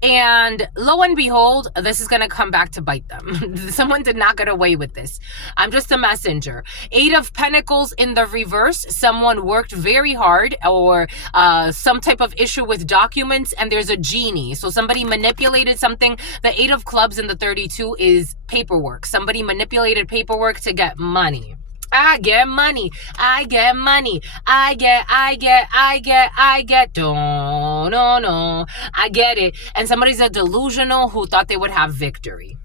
And lo and behold, this is going to come back to bite them. Someone did not get away with this. I'm just a messenger. 8 of Pentacles in the reverse. Someone worked very hard, or some type of issue with documents, and there's a genie. So somebody manipulated something. The 8 of Clubs in the 32 is paperwork. Somebody manipulated paperwork to get money. I get money. I get money. I get. No. I get it. And somebody's a delusional who thought they would have victory.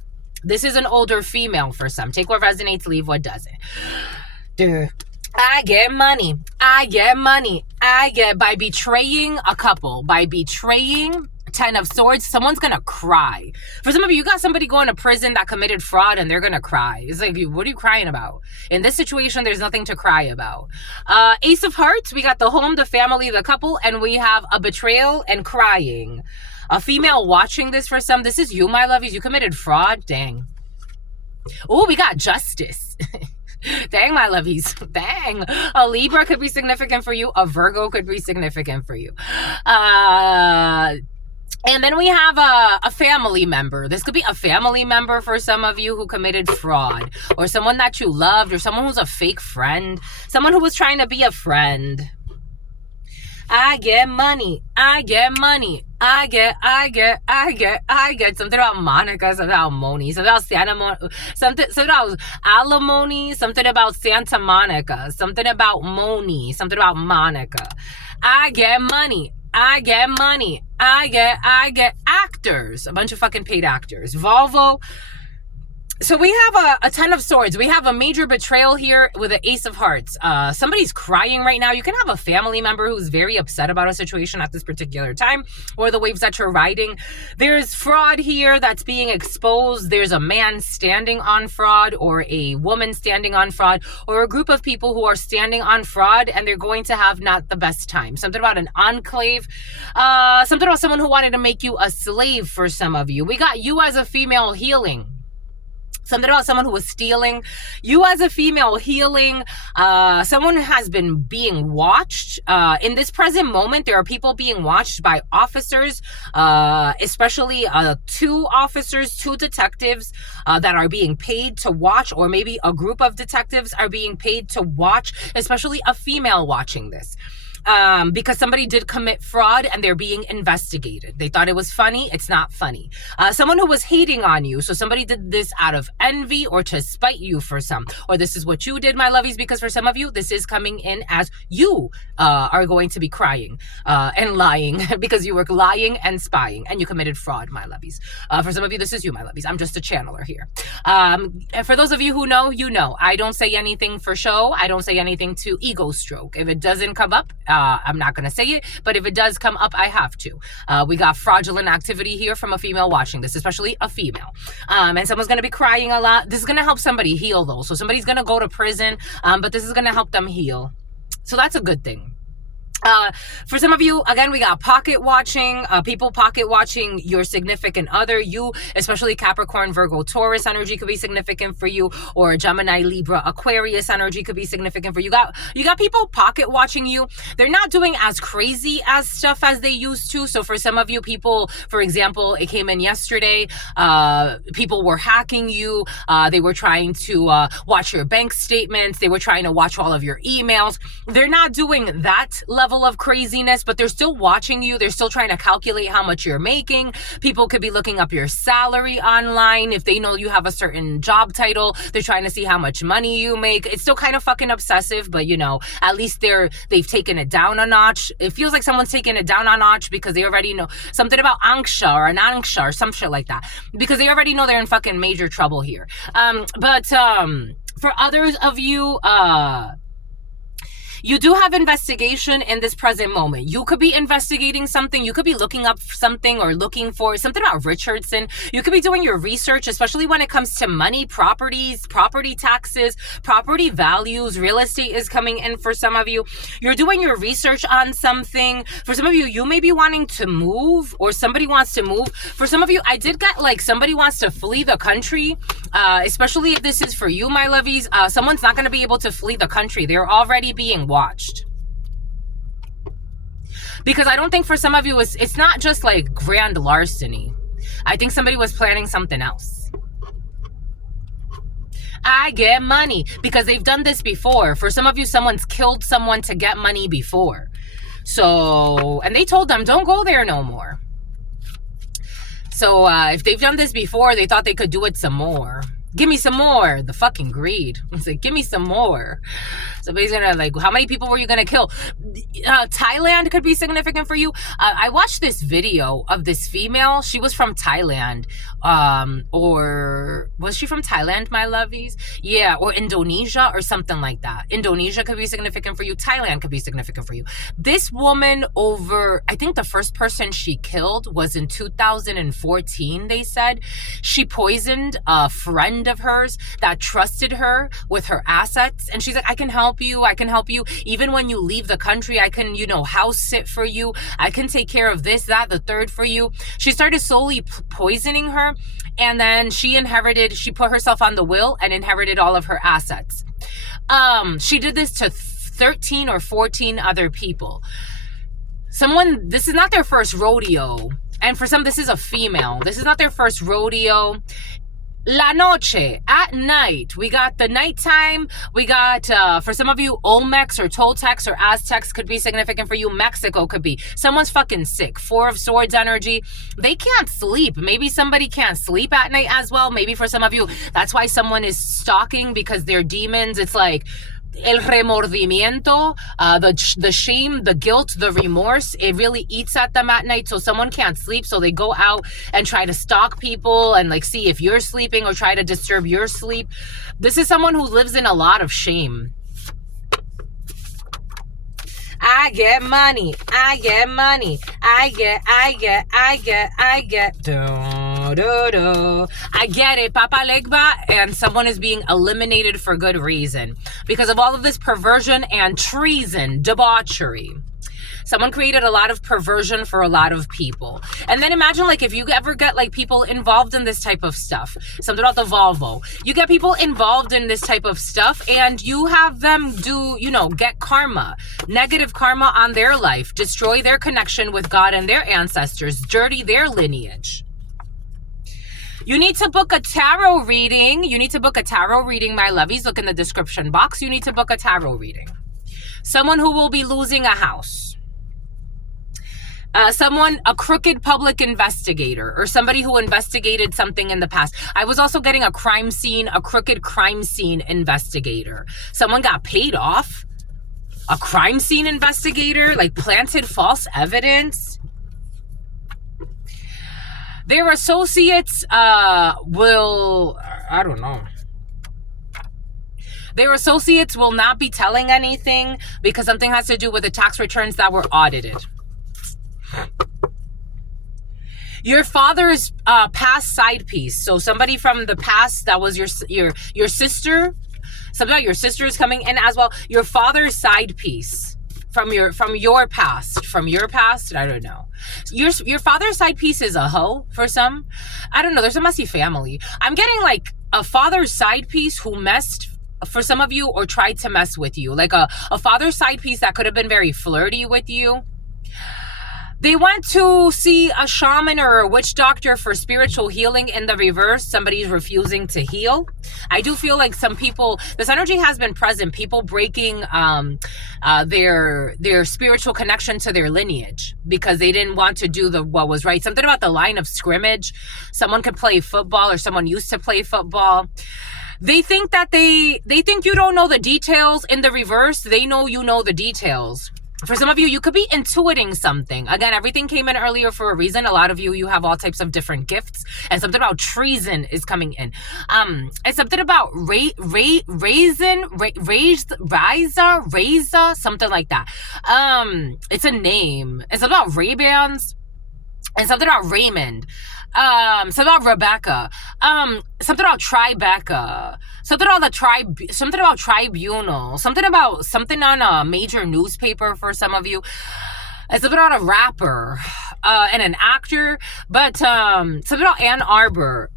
This is an older female for some. Take what resonates, leave what doesn't. Dude. I get money. I get money. I get, by betraying a couple, by betraying 10 of Swords, someone's gonna cry. For some of you got somebody going to prison that committed fraud and they're gonna cry. It's like, what are you crying about? In this situation, there's nothing to cry about. Ace of Hearts, we got the home, the family, the couple, and we have a betrayal and crying. A female watching this for some. This is you, my lovies. You committed fraud. Dang. Oh, we got justice. Dang, my lovies. Dang. A Libra could be significant for you. A Virgo could be significant for you. And then we have a family member. This could be a family member for some of you who committed fraud, or someone that you loved, or someone who's a fake friend, someone who was trying to be a friend. I get money. I get money. I get. Something about Monica, something about Moni, something about something about alimony, something about Santa Monica, something about Moni, something about Monica. I get money. I get money. I get actors. A bunch of fucking paid actors. Volvo. So we have a 10 of Swords. We have a major betrayal here with an Ace of Hearts. Somebody's crying right now. You can have a family member who's very upset about a situation at this particular time, or the waves that you're riding. There's fraud here that's being exposed. There's a man standing on fraud, or a woman standing on fraud, or a group of people who are standing on fraud, and they're going to have not the best time. Something about an enclave. Something about someone who wanted to make you a slave for some of you. We got you as a female healing. Something about someone who was stealing. You as a female healing. Someone has been being watched. In this present moment, there are people being watched by officers, especially 2 officers, 2 detectives that are being paid to watch, or maybe a group of detectives are being paid to watch, especially a female watching this. Because somebody did commit fraud and they're being investigated. They thought it was funny. It's not funny. Someone who was hating on you. So somebody did this out of envy or to spite you for some. Or this is what you did, my lovies, because for some of you, this is coming in as you are going to be crying and lying because you were lying and spying and you committed fraud, my lovies. For some of you, this is you, my lovies. I'm just a channeler here. For those of you who know, you know. I don't say anything for show. I don't say anything to ego stroke. If it doesn't come up, I'm not going to say it, but if it does come up, I have to. We got fraudulent activity here from a female watching this, especially a female. And someone's going to be crying a lot. This is going to help somebody heal, though. So somebody's going to go to prison, but this is going to help them heal. So that's a good thing. For some of you, again, we got pocket watching, people pocket watching your significant other. You, especially Capricorn, Virgo, Taurus energy could be significant for you, or Gemini, Libra, Aquarius energy could be significant for you. You got people pocket watching you. They're not doing as crazy as stuff as they used to. So for some of you people, for example, it came in yesterday, people were hacking you. They were trying to watch your bank statements. They were trying to watch all of your emails. They're not doing that level of craziness, but they're still watching you. They're still trying to calculate how much you're making. People could be looking up your salary online. If they know you have a certain job title, they're trying to see how much money you make. It's still kind of fucking obsessive, but you know, at least they've taken it down a notch. It feels like someone's taking it down a notch because they already know something about anksha or an anksha or some shit like that, because they already know they're in fucking major trouble here. But for others of you, You do have investigation in this present moment. You could be investigating something. You could be looking up something or looking for something about Richardson. You could be doing your research, especially when it comes to money, properties, property taxes, property values. Real estate is coming in for some of you. You're doing your research on something. For some of you, you may be wanting to move, or somebody wants to move. For some of you, I did get like somebody wants to flee the country, especially if this is for you, my lovies. Someone's not going to be able to flee the country. They're already being watched. Because I don't think for some of you, it's not just like grand larceny. I think somebody was planning something else. I get money because they've done this before. For some of you, someone's killed someone to get money before. So, and they told them, don't go there no more. So if they've done this before, they thought they could do it some more. Give me some more. The fucking greed. It's like, give me some more. Somebody's gonna like, how many people were you gonna kill? Thailand could be significant for you. I watched this video of this female. She was from Thailand. Or was she from Thailand, my lovies? Yeah, or Indonesia or something like that. Indonesia could be significant for you. Thailand could be significant for you. This woman I think the first person she killed was in 2014, they said. She poisoned a friend of hers that trusted her with her assets. And she's like, I can help you. I can help you. Even when you leave the country, I can, house sit for you. I can take care of this, that, the third for you. She started slowly poisoning her. And then she put herself on the will and inherited all of her assets. She did this to 13 or 14 other people. This is not their first rodeo. And for some, this is a female. This is not their first rodeo. La noche, at night. We got the nighttime. We got, for some of you, Olmecs or Toltecs or Aztecs could be significant for you. Mexico could be. Someone's fucking sick. Four of Swords energy. They can't sleep. Maybe somebody can't sleep at night as well. Maybe for some of you, that's why someone is stalking, because they're demons. It's like el remordimiento, the shame, the guilt, the remorse, it really eats at them at night. So someone can't sleep, so they go out and try to stalk people and like see if you're sleeping or try to disturb your sleep. This is someone who lives in a lot of shame. I get money. I get money. I get. I get it, Papa Legba, and someone is being eliminated for good reason because of all of this perversion and treason, debauchery. Someone created a lot of perversion for a lot of people. And then imagine like if you ever get like people involved in this type of stuff, something about the Volvo, you get people involved in this type of stuff and you have them do, get karma, negative karma on their life, destroy their connection with God and their ancestors, dirty their lineage. You need to book a tarot reading. My lovies. Look in the description box. You need to book a tarot reading. Someone who will be losing a house. A crooked public investigator or somebody who investigated something in the past. I was also getting a crooked crime scene investigator. Someone got paid off. A crime scene investigator, like planted false evidence. Their associates I don't know. Their associates will not be telling anything because something has to do with the tax returns that were audited. Your father's past side piece. So somebody from the past that was your sister. Something about your sister is coming in as well. Your father's side piece. From your past, I don't know. Your father's side piece is a hoe for some. I don't know. There's a messy family. I'm getting like a father's side piece who messed for some of you or tried to mess with you. Like a father's side piece that could have been very flirty with you. They went to see a shaman or a witch doctor for spiritual healing in the reverse. Somebody's refusing to heal. I do feel like some people, this energy has been present, people breaking their spiritual connection to their lineage because they didn't want to do what was right. Something about the line of scrimmage. Someone could play football or someone used to play football. They think that they think you don't know the details. In the reverse, they know you know the details. For some of you, you could be intuiting something. Again, everything came in earlier for a reason. A lot of you have all types of different gifts, and something about treason is coming in. It's something about Raiza, something like that. It's a name. It's about Ray-Bans, and something about Raymond. Something about Rebecca. Something about Tribeca. Something about something about tribunal. Something on a major newspaper for some of you. It's something about a rapper, and an actor, but, something about Ann Arbor.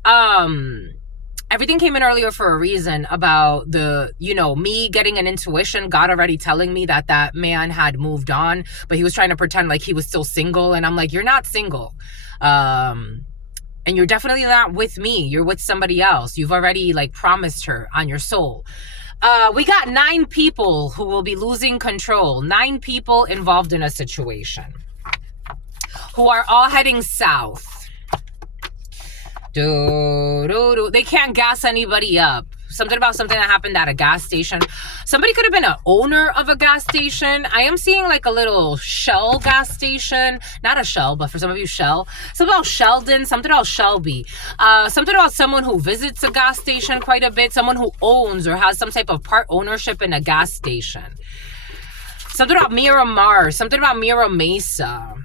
Everything came in earlier for a reason about me getting an intuition, God already telling me that man had moved on, but he was trying to pretend like he was still single. And I'm like, you're not single. And you're definitely not with me. You're with somebody else. You've already promised her on your soul. We got 9 people who will be losing control. 9 people involved in a situation who are all heading south. They can't gas anybody up. Something about something that happened at a gas station. Somebody could have been an owner of a gas station. I am seeing a little Shell gas station. Not a Shell, but for some of you, Shell. Something about Sheldon. Something about Shelby. Something about someone who visits a gas station quite a bit. Someone who owns or has some type of part ownership in a gas station. Something about Miramar. Something about Mira Mesa.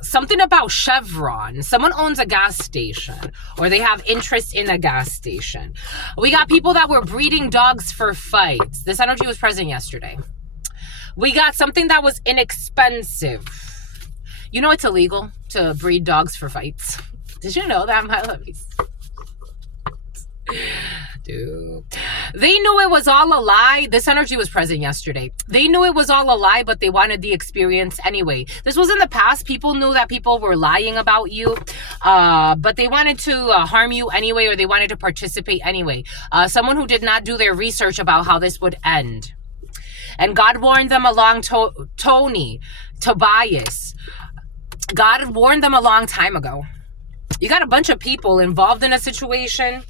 Something about Chevron. Someone owns a gas station, or they have interest in a gas station. We got people that were breeding dogs for fights. This energy was present yesterday. We got something that was inexpensive. You know it's illegal to breed dogs for fights. Did you know that, my lovies? Dude. They knew it was all a lie. This energy was present yesterday. They knew it was all a lie, but they wanted the experience anyway. This was in the past. People knew that people were lying about you, but they wanted to harm you anyway, or they wanted to participate anyway. Someone who did not do their research about how this would end. And God warned them along Tobias. God warned them a long time ago. You got a bunch of people involved in a situation.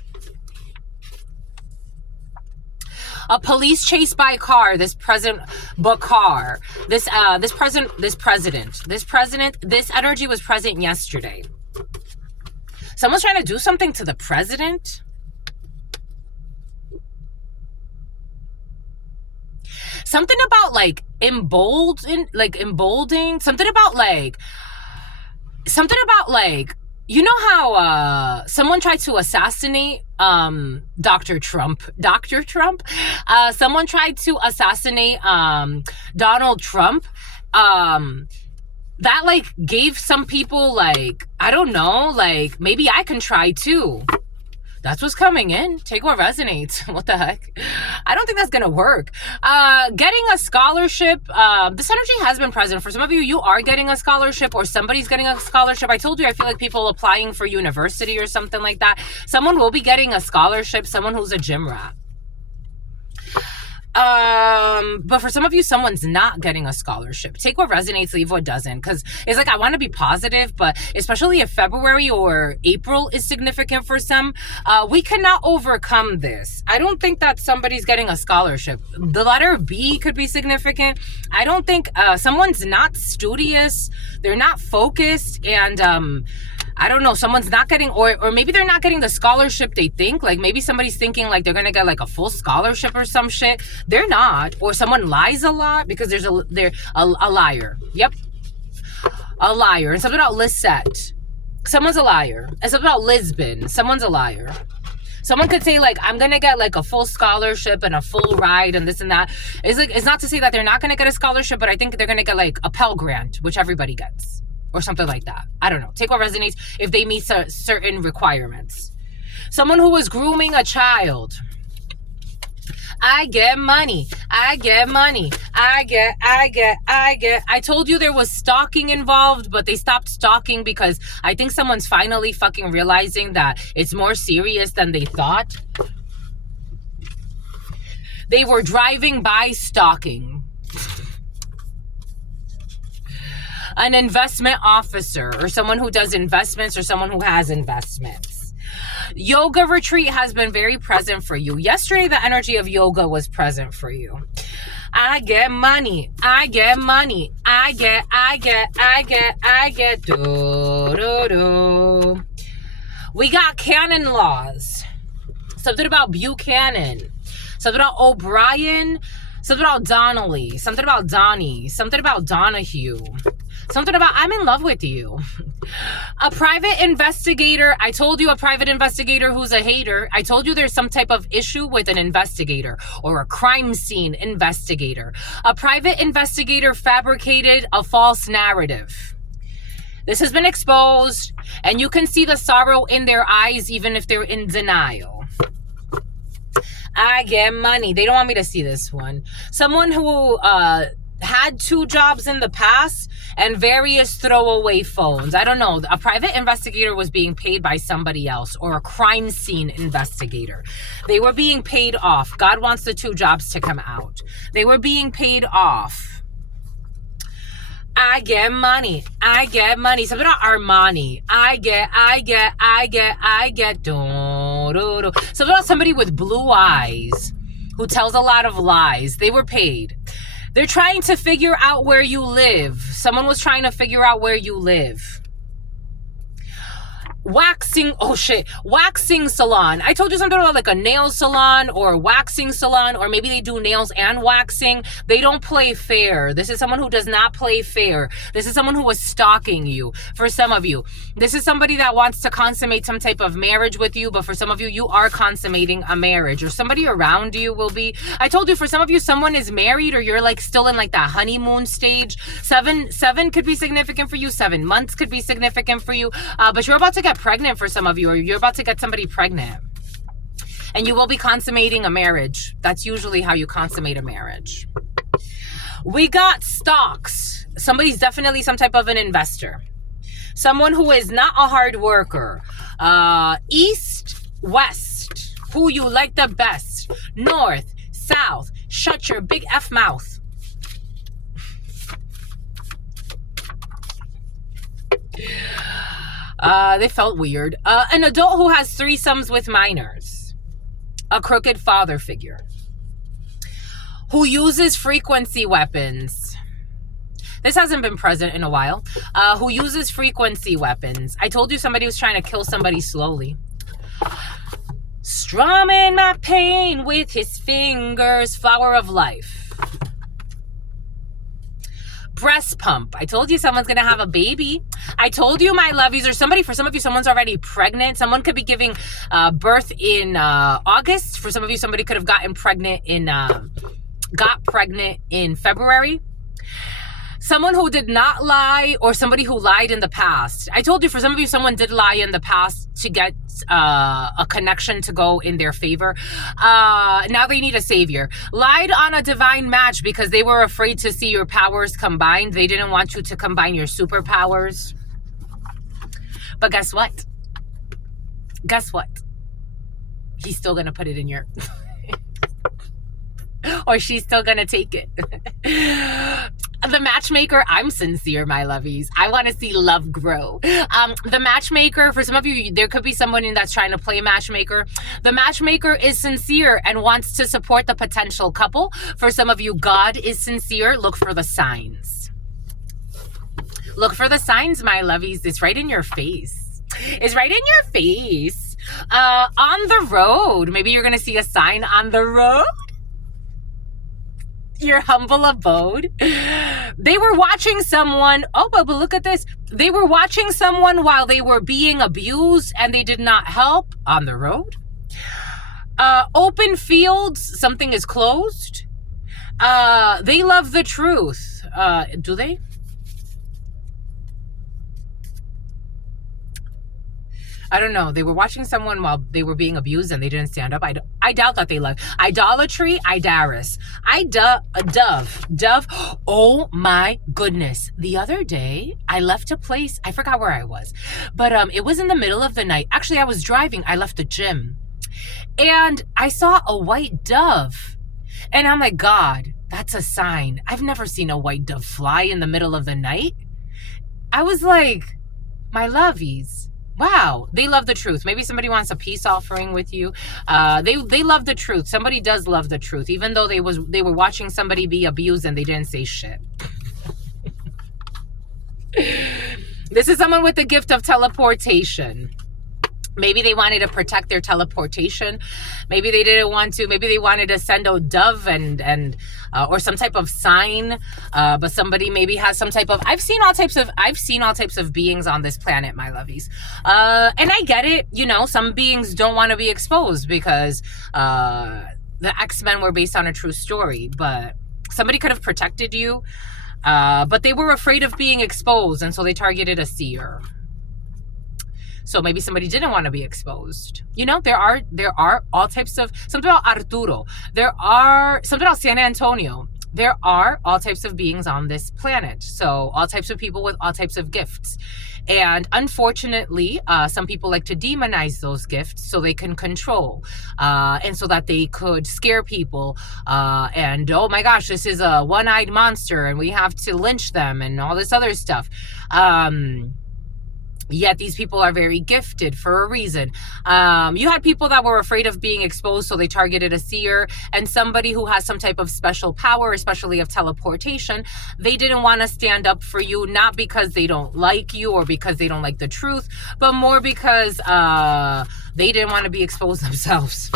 A police chase by car. This president, Bakar. This energy was present yesterday. Someone's trying to do something to the president. Something about emboldening. Something about you know how someone tried to assassinate Dr. Trump? Someone tried to assassinate Donald Trump. That gave some people I don't know, maybe I can try too. That's what's coming in. Take what resonates. What the heck? I don't think that's going to work. Getting a scholarship. This energy has been present. For some of you, you are getting a scholarship, or somebody's getting a scholarship. I told you, I feel like people applying for university or something like that. Someone will be getting a scholarship. Someone who's a gym rat. But for some of you, someone's not getting a scholarship. Take what resonates, leave what doesn't. Because it's I want to be positive, but especially if February or April is significant for some, we cannot overcome this. I don't think that somebody's getting a scholarship. The letter B could be significant. I don't think someone's not studious. They're not focused, and I don't know, someone's not getting, or maybe they're not getting the scholarship they think. Maybe somebody's thinking they're gonna get a full scholarship or some shit. They're not. Or someone lies a lot because they're a liar. Yep. A liar. And something about Lisette. Someone's a liar. And something about Lisbon. Someone's a liar. Someone could say I'm gonna get a full scholarship and a full ride and this and that. It's not to say that they're not gonna get a scholarship, but I think they're gonna get a Pell Grant, which everybody gets. Or something like that. I don't know. Take what resonates if they meet certain requirements. Someone who was grooming a child. I get money. I get money. I get. I told you there was stalking involved, but they stopped stalking because I think someone's finally fucking realizing that it's more serious than they thought. They were driving by stalking. An investment officer, or someone who does investments, or someone who has investments. Yoga retreat has been very present for you. Yesterday, the energy of yoga was present for you. I get money. I get money. I get. Do. We got canon laws. Something about Buchanan. Something about O'Brien. Something about Donnelly. Something about Donnie. Something about Donahue. Something about I'm in love with you. A private investigator. I told you a private investigator who's a hater. I told you there's some type of issue with an investigator or a crime scene investigator. A private investigator fabricated a false narrative. This has been exposed, and you can see the sorrow in their eyes even if they're in denial. I get money. They don't want me to see this one. Someone who had 2 jobs in the past and various throwaway phones. I don't know. A private investigator was being paid by somebody else, or a crime scene investigator. They were being paid off. God wants the 2 jobs to come out. They were being paid off. I get money. I get money. Something about Armani. I get. Something about somebody with blue eyes who tells a lot of lies. They were paid. They're trying to figure out where you live. Someone was trying to figure out where you live. Waxing salon. I told you something about like a nail salon or a waxing salon, or maybe they do nails and waxing. They don't play fair. This is someone who does not play fair. This is someone who was stalking you. For some of you, this is somebody that wants to consummate some type of marriage with you, but for some of you, you are consummating a marriage, or somebody around you will be. I told you, for some of you, someone is married, or you're like still in like that honeymoon stage. Seven could be significant for you. 7 months could be significant for you, but you're about to get pregnant for some of you, or you're about to get somebody pregnant, and you will be consummating a marriage. That's usually how you consummate a marriage. We got stocks. Somebody's definitely some type of an investor, someone who is not a hard worker. East, west, who you like the best, north, south, shut your big F mouth. They felt weird. An adult who has threesomes with minors. A crooked father figure. Who uses frequency weapons. This hasn't been present in a while. Who uses frequency weapons. I told you somebody was trying to kill somebody slowly. Strumming my pain with his fingers. Flower of life. Breast pump. I told you someone's going to have a baby. I told you, my lovies, or somebody, for some of you, someone's already pregnant. Someone could be giving birth in August. For some of you, somebody could have got pregnant in February. Someone who did not lie, or somebody who lied in the past. I told you, for some of you, someone did lie in the past to get a connection to go in their favor. Now they need a savior. Lied on a divine match because they were afraid to see your powers combined. They didn't want you to combine your superpowers. But guess what? Guess what? He's still going to put it in your... or she's still going to take it. The matchmaker, I'm sincere, my lovies. I want to see love grow. The matchmaker, for some of you, there could be someone that's trying to play matchmaker. The matchmaker is sincere and wants to support the potential couple. For some of you, God is sincere. Look for the signs. Look for the signs, my lovies. It's right in your face. It's right in your face. On the road. Maybe you're going to see a sign on the road. Your humble abode. They were watching someone. Oh, but look at this. They were watching someone while they were being abused, and they did not help. On the road. Open fields. Something is closed. They love the truth. Do they? I don't know. They were watching someone while they were being abused and they didn't stand up. I doubt that they love. Idolatry, Idaris. Dove. Oh my goodness. The other day, I left a place. I forgot where I was. But it was in the middle of the night. Actually, I was driving. I left the gym. And I saw a white dove. And I'm like, God, that's a sign. I've never seen a white dove fly in the middle of the night. I was like, my lovies. Wow, they love the truth. Maybe somebody wants a peace offering with you. They love the truth. Somebody does love the truth, even though they were watching somebody be abused and they didn't say shit. This is someone with the gift of teleportation. Maybe they wanted to protect their teleportation. Maybe they didn't want to. Maybe they wanted to send a dove and or some type of sign. But somebody maybe has some type of. I've seen all types of beings on this planet, my lovies. And I get it. You know, some beings don't want to be exposed because the X-Men were based on a true story. But somebody could have protected you. But they were afraid of being exposed, and so they targeted a seer. So maybe somebody didn't want to be exposed. You know, there are all types of, something about Arturo. There are, something about San Antonio. There are all types of beings on this planet. So all types of people with all types of gifts. And unfortunately, some people like to demonize those gifts so they can control. And so that they could scare people. And, oh my gosh, this is a one-eyed monster and we have to lynch them and all this other stuff. Yet these people are very gifted for a reason. You had people that were afraid of being exposed, so they targeted a seer, and somebody who has some type of special power, especially of teleportation. They didn't want to stand up for you, not because they don't like you or because they don't like the truth, but more because they didn't want to be exposed themselves.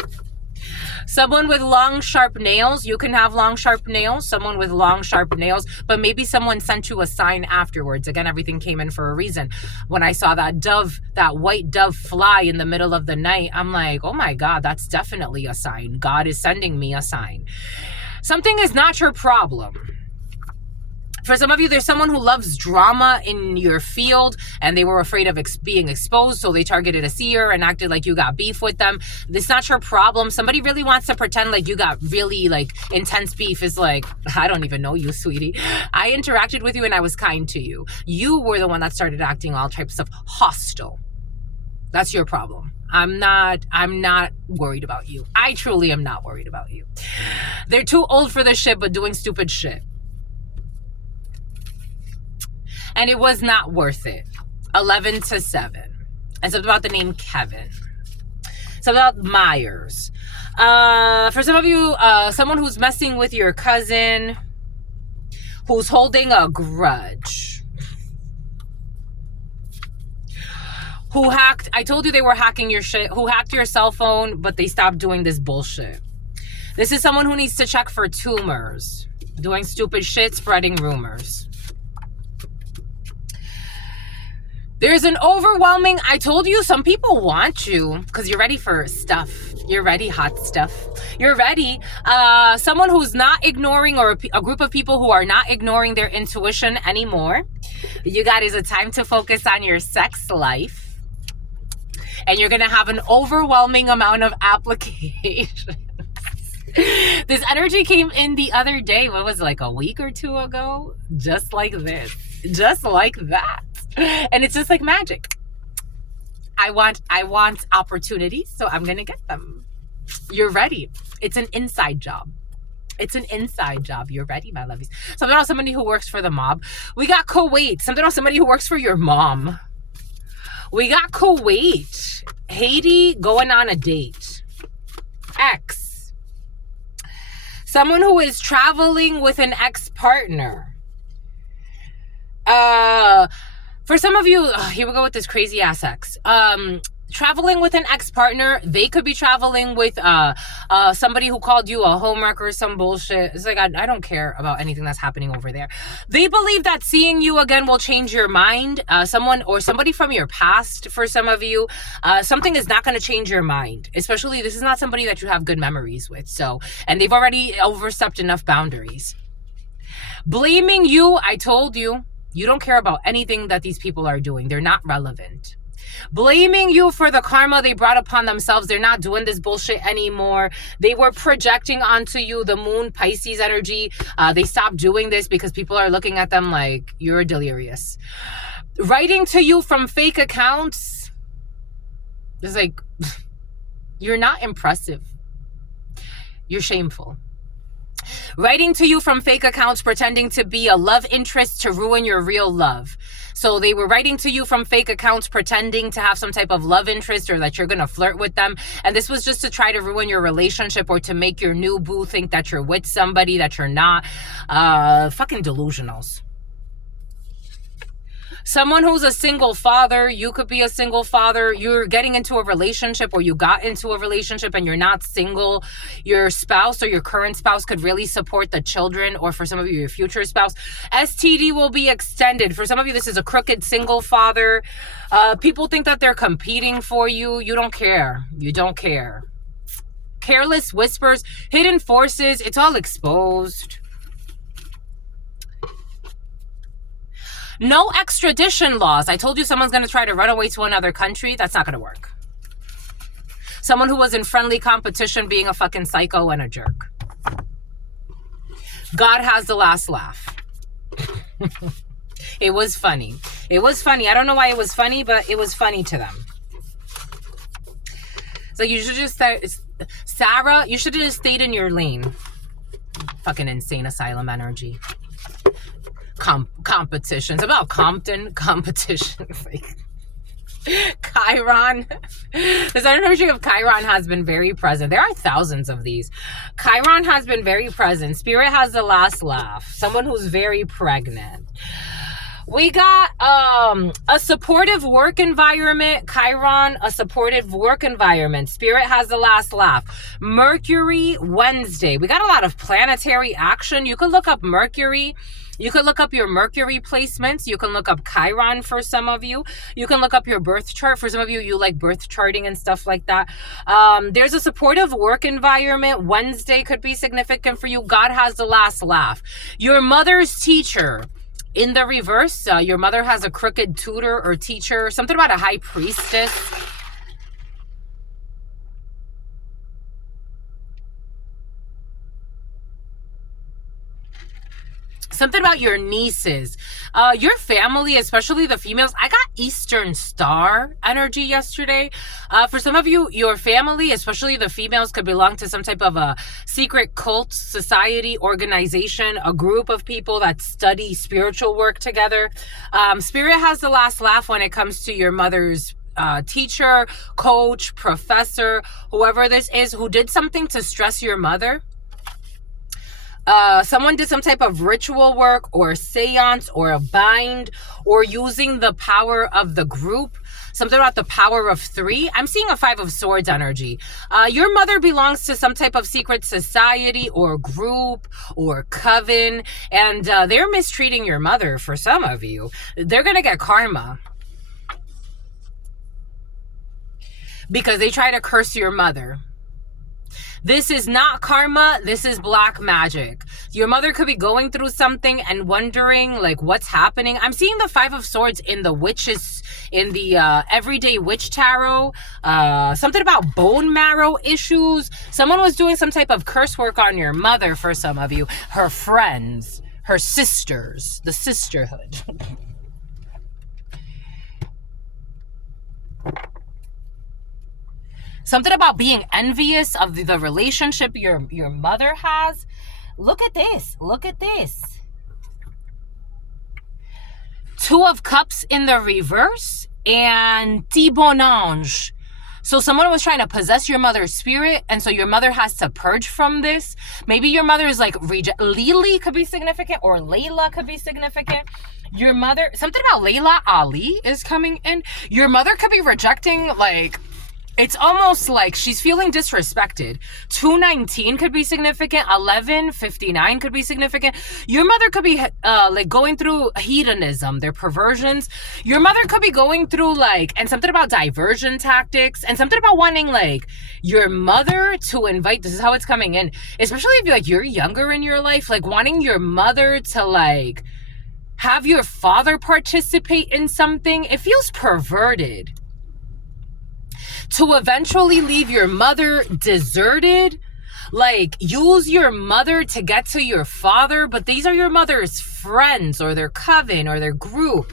Someone with long, sharp nails. You can have long, sharp nails. Someone with long, sharp nails. But maybe someone sent you a sign afterwards. Again, everything came in for a reason. When I saw that dove, that white dove fly in the middle of the night, I'm like, oh my God, that's definitely a sign. God is sending me a sign. Something is not your problem. For some of you, there's someone who loves drama in your field and they were afraid of being exposed, so they targeted a seer and acted like you got beef with them. It's not your problem. Somebody really wants to pretend like you got really like intense beef. Is like, I don't even know you, sweetie. I interacted with you and I was kind to you. You were the one that started acting all types of hostile. That's your problem. I'm not worried about you. I truly am not worried about you. They're too old for this shit, but doing stupid shit. And it was not worth it. 11-7. And something about the name Kevin. Something about Myers. For some of you, someone who's messing with your cousin, who's holding a grudge. Who hacked, I told you they were hacking your shit, who hacked your cell phone, but they stopped doing this bullshit. This is someone who needs to check for tumors. Doing stupid shit, spreading rumors. There's an overwhelming, I told you, some people want you because you're ready for stuff. You're ready, hot stuff. You're ready. Someone who's not ignoring, or a group of people who are not ignoring their intuition anymore. You guys, a time to focus on your sex life. And you're going to have an overwhelming amount of applications. This energy came in the other day. What was it, like a week or two ago? Just like this. Just like that. And it's just like magic. I want opportunities, so I'm gonna get them. You're ready. It's an inside job. It's an inside job. You're ready, my lovies. Something about somebody who works for the mob. We got Kuwait. Something about somebody who works for your mom. We got Kuwait. Haiti going on a date. Ex. Someone who is traveling with an ex-partner. For some of you, here we go with this crazy ass ex. Traveling with an ex-partner, they could be traveling with somebody who called you a homewrecker or some bullshit. It's like, I don't care about anything that's happening over there. They believe that seeing you again will change your mind. Somebody from your past, for some of you, something is not going to change your mind. Especially, this is not somebody that you have good memories with. So, and they've already overstepped enough boundaries. Blaming you, I told you. You don't care about anything that these people are doing. They're not relevant. Blaming you for the karma they brought upon themselves. They're not doing this bullshit anymore. They were projecting onto you the moon Pisces energy. They stopped doing this because people are looking at them like, you're delirious. Writing to you from fake accounts. It's like, you're not impressive. You're shameful. Writing to you from fake accounts, pretending to be a love interest to ruin your real love. So they were writing to you from fake accounts, pretending to have some type of love interest or that you're going to flirt with them. And this was just to try to ruin your relationship or to make your new boo think that you're with somebody that you're not. Fucking delusionals. Someone who's a single father, you could be a single father. You're getting into a relationship or you got into a relationship and you're not single. Your spouse or your current spouse could really support the children, or for some of you, your future spouse. STD will be extended. For some of you, this is a crooked single father. People think that they're competing for you. You don't care. You don't care. Careless whispers, hidden forces, it's all exposed. No extradition laws. I told you someone's going to try to run away to another country. That's not going to work. Someone who was in friendly competition being a fucking psycho and a jerk. God has the last laugh. It was funny. It was funny. I don't know why it was funny, but it was funny to them. So you should just start, Sarah, you should have just stayed in your lane. Fucking insane asylum energy. Competitions about Compton competitions. Like Chiron. This energy of Chiron has been very present. There are thousands of these. Chiron has been very present. Spirit has the last laugh. Someone who's very pregnant. We got a supportive work environment. Chiron, a supportive work environment. Spirit has the last laugh. Mercury, Wednesday. We got a lot of planetary action. You could look up Mercury. You could look up your Mercury placements. You can look up Chiron for some of you. You can look up your birth chart. For some of you, you like birth charting and stuff like that. There's a supportive work environment. Wednesday could be significant for you. God has the last laugh. Your mother's teacher. In the reverse, your mother has a crooked tutor or teacher. Something about a high priestess. Something about your nieces. Your family, especially the females. I got Eastern Star energy yesterday. For some of you, your family, especially the females, could belong to some type of a secret cult, society, organization, a group of people that study spiritual work together. Spirit has the last laugh when it comes to your mother's teacher, coach, professor, whoever this is, who did something to stress your mother. Someone did some type of ritual work or a seance or a bind or using the power of the group. Something about the power of 3. I'm seeing a 5 of Swords energy. Your mother belongs to some type of secret society or group or coven, and they're mistreating your mother for some of you. They're going to get karma because they try to curse your mother. This is not karma. This is black magic. Your mother could be going through something and wondering like what's happening. I'm seeing the 5 of Swords in the witches, in the everyday witch tarot. Something about bone marrow issues. Someone was doing some type of curse work on your mother for some of you. Her friends, her sisters, the sisterhood. Something about being envious of the relationship your mother has. Look at this. Look at this. 2 of Cups in the reverse and Tibonange. So someone was trying to possess your mother's spirit, and so your mother has to purge from this. Maybe your mother is like Lily could be significant, or Layla could be significant. Your mother, something about Layla Ali is coming in. Your mother could be rejecting, like, it's almost like she's feeling disrespected. 219 could be significant. 1159 could be significant. Your mother could be like going through hedonism, their perversions. Your mother could be going through like, and something about diversion tactics, and something about wanting like your mother to invite, this is how it's coming in, especially if like you're younger in your life, like wanting your mother to like have your father participate in something. It feels perverted. To eventually leave your mother deserted, like use your mother to get to your father, but these are your mother's friends or their coven or their group.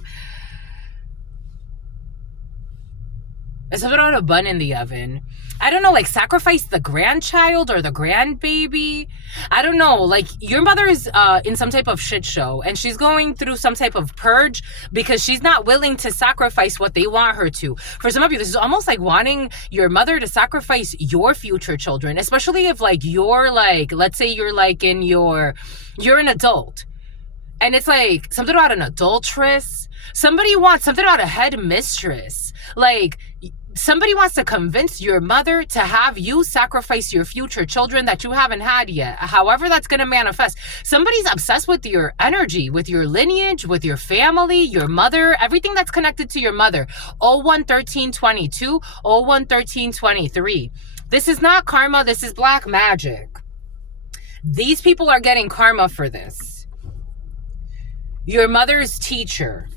It's about a bun in the oven. I don't know, like sacrifice the grandchild or the grandbaby. I don't know, like your mother is in some type of shit show and she's going through some type of purge because she's not willing to sacrifice what they want her to. For some of you, this is almost like wanting your mother to sacrifice your future children, especially if like you're like, let's say you're like you're an adult and it's like something about an adulteress. Somebody wants something about a headmistress. Like somebody wants to convince your mother to have you sacrifice your future children that you haven't had yet. However that's going to manifest. Somebody's obsessed with your energy, with your lineage, with your family, your mother, everything that's connected to your mother. 011322, 011323. This is not karma. This is black magic. These people are getting karma for this. Your mother's teacher.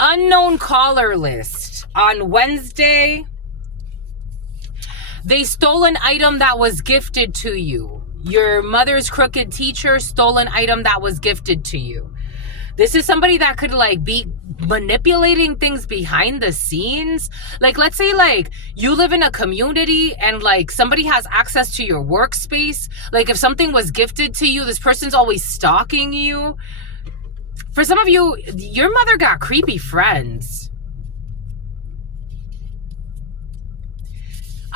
Unknown caller list. On Wednesday, they stole an item that was gifted to you. Your mother's crooked teacher stole an item that was gifted to you. This is somebody that could like be manipulating things behind the scenes. Like, let's say like you live in a community and like somebody has access to your workspace. Like if something was gifted to you, this person's always stalking you. For some of you, your mother got creepy friends.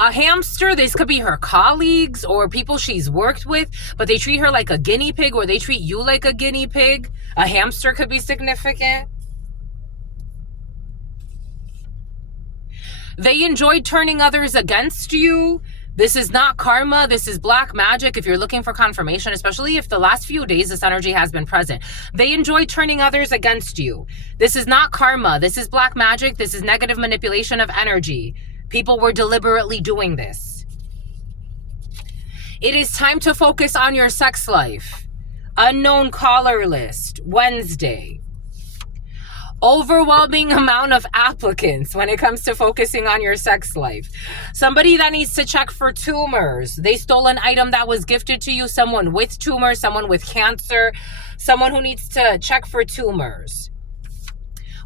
A hamster, this could be her colleagues or people she's worked with, but they treat her like a guinea pig or they treat you like a guinea pig. A hamster could be significant. They enjoyed turning others against you. This is not karma. This is black magic. If you're looking for confirmation, especially if the last few days this energy has been present, they enjoy turning others against you. This is not karma. This is black magic. This is negative manipulation of energy. People were deliberately doing this. It is time to focus on your sex life. Unknown caller list, Wednesday. Overwhelming amount of applicants when it comes to focusing on your sex life. Somebody that needs to check for tumors. They stole an item that was gifted to you. Someone with tumors, someone with cancer, someone who needs to check for tumors.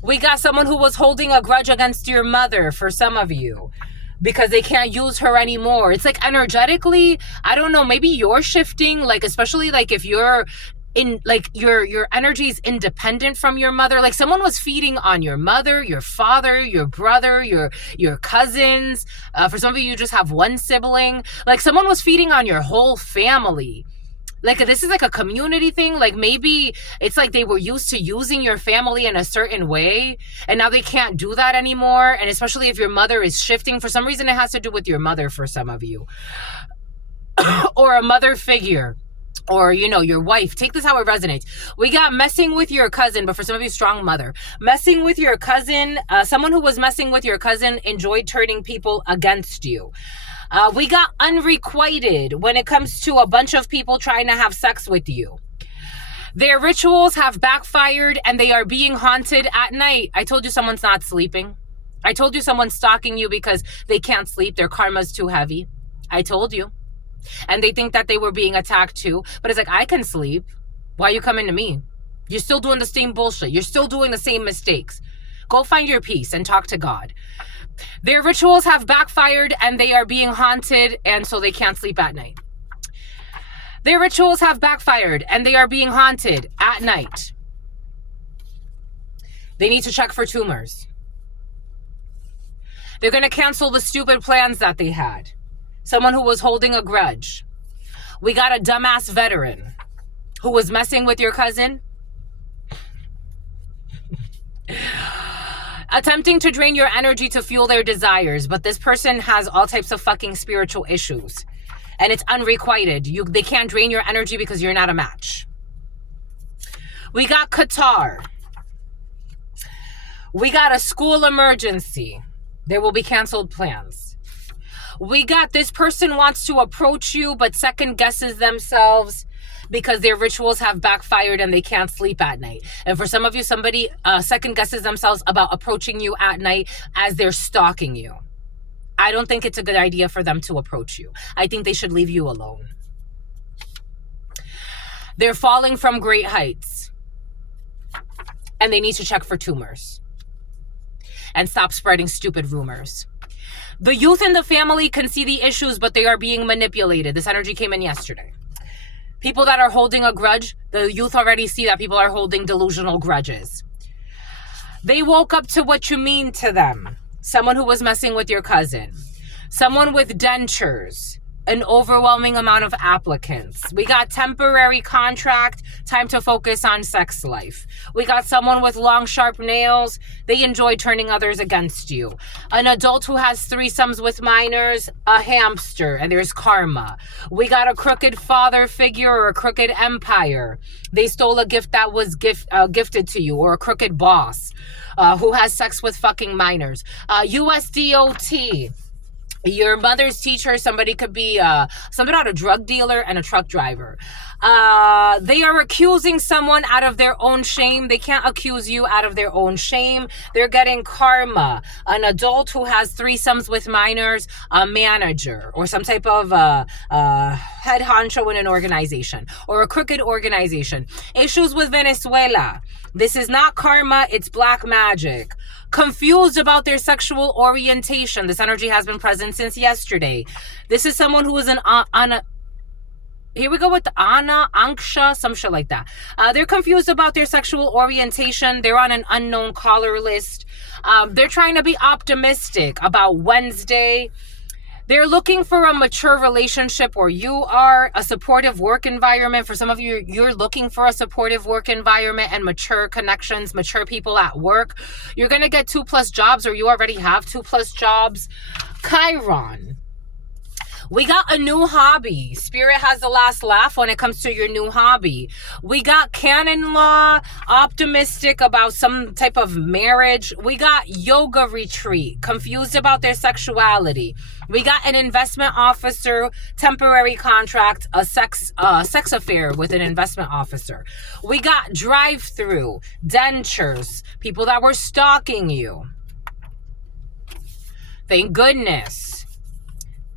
We got someone who was holding a grudge against your mother for some of you because they can't use her anymore. It's like energetically, I don't know, maybe you're shifting, like especially like if you're in like your energy is independent from your mother. Like someone was feeding on your mother, your father, your brother, your cousins. For some of you just have one sibling. Like someone was feeding on your whole family. Like this is like a community thing. Like maybe it's like they were used to using your family in a certain way and now they can't do that anymore. And especially if your mother is shifting, for some reason it has to do with your mother for some of you. Or a mother figure. Or, you know, your wife. Take this how it resonates. We got messing with your cousin, but for some of you, strong mother. Messing with your cousin. Someone who was messing with your cousin enjoyed turning people against you. We got unrequited when it comes to a bunch of people trying to have sex with you. Their rituals have backfired and they are being haunted at night. I told you someone's not sleeping. I told you someone's stalking you because they can't sleep. Their karma's too heavy. I told you. And they think that they were being attacked too. But it's like, I can sleep. Why are you coming to me? You're still doing the same bullshit. You're still doing the same mistakes. Go find your peace and talk to God. Their rituals have backfired and they are being haunted and so they can't sleep at night. Their rituals have backfired and they are being haunted at night. They need to check for tumors. They're going to cancel the stupid plans that they had. Someone who was holding a grudge. We got a dumbass veteran who was messing with your cousin. Attempting to drain your energy to fuel their desires. But this person has all types of fucking spiritual issues. And it's unrequited. They can't drain your energy because you're not a match. We got Qatar. We got a school emergency. There will be canceled plans. We got this person wants to approach you but second guesses themselves because their rituals have backfired and they can't sleep at night. And for some of you, somebody second guesses themselves about approaching you at night as they're stalking you. I don't think it's a good idea for them to approach you. I think they should leave you alone. They're falling from great heights. And they need to check for tumors. And stop spreading stupid rumors. The youth in the family can see the issues, but they are being manipulated. This energy came in yesterday. People that are holding a grudge, the youth already see that people are holding delusional grudges. They woke up to what you mean to them. Someone who was messing with your cousin. Someone with dentures. An overwhelming amount of applicants. We got temporary contract, time to focus on sex life. We got someone with long, sharp nails. They enjoy turning others against you. An adult who has threesomes with minors, a hamster, and there's karma. We got a crooked father figure or a crooked empire. They stole a gift that was gifted to you, or a crooked boss who has sex with fucking minors. USDOT. Your mother's teacher, somebody could be somebody not a drug dealer and a truck driver. They are accusing someone out of their own shame. They can't accuse you out of their own shame. They're getting karma. An adult who has threesomes with minors, a manager, or some type of head honcho in an organization, or a crooked organization. Issues with Venezuela. This is not karma, it's black magic. Confused about their sexual orientation. This energy has been present since yesterday. This is someone who is here we go with the Anksha, some shit like that. They're confused about their sexual orientation. They're on an unknown caller list. They're trying to be optimistic about Wednesday. They're looking for a mature relationship, or you are a supportive work environment. For some of you, you're looking for a supportive work environment and mature connections, mature people at work. You're going to get 2+ jobs, or you already have 2+ jobs. Chiron. We got a new hobby. Spirit has the last laugh when it comes to your new hobby. We got canon law, optimistic about some type of marriage. We got yoga retreat, confused about their sexuality. We got an investment officer, temporary contract, a sex affair with an investment officer. We got drive-through, dentures, people that were stalking you. Thank goodness.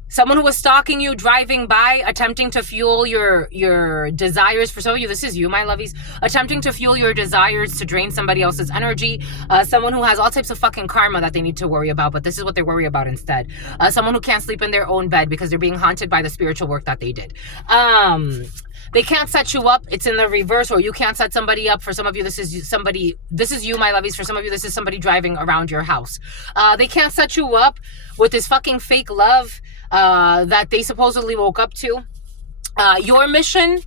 Someone who was stalking you, driving by, attempting to fuel your desires. For some of you, this is you, my lovies. Attempting to fuel your desires to drain somebody else's energy. Someone who has all types of fucking karma that they need to worry about, but this is what they worry about instead. Someone who can't sleep in their own bed because they're being haunted by the spiritual work that they did. They can't set you up. It's in the reverse, or you can't set somebody up. For some of you, this is you, my lovies. For some of you, this is somebody driving around your house. They can't set you up with this fucking fake love that they supposedly woke up to. Your mission.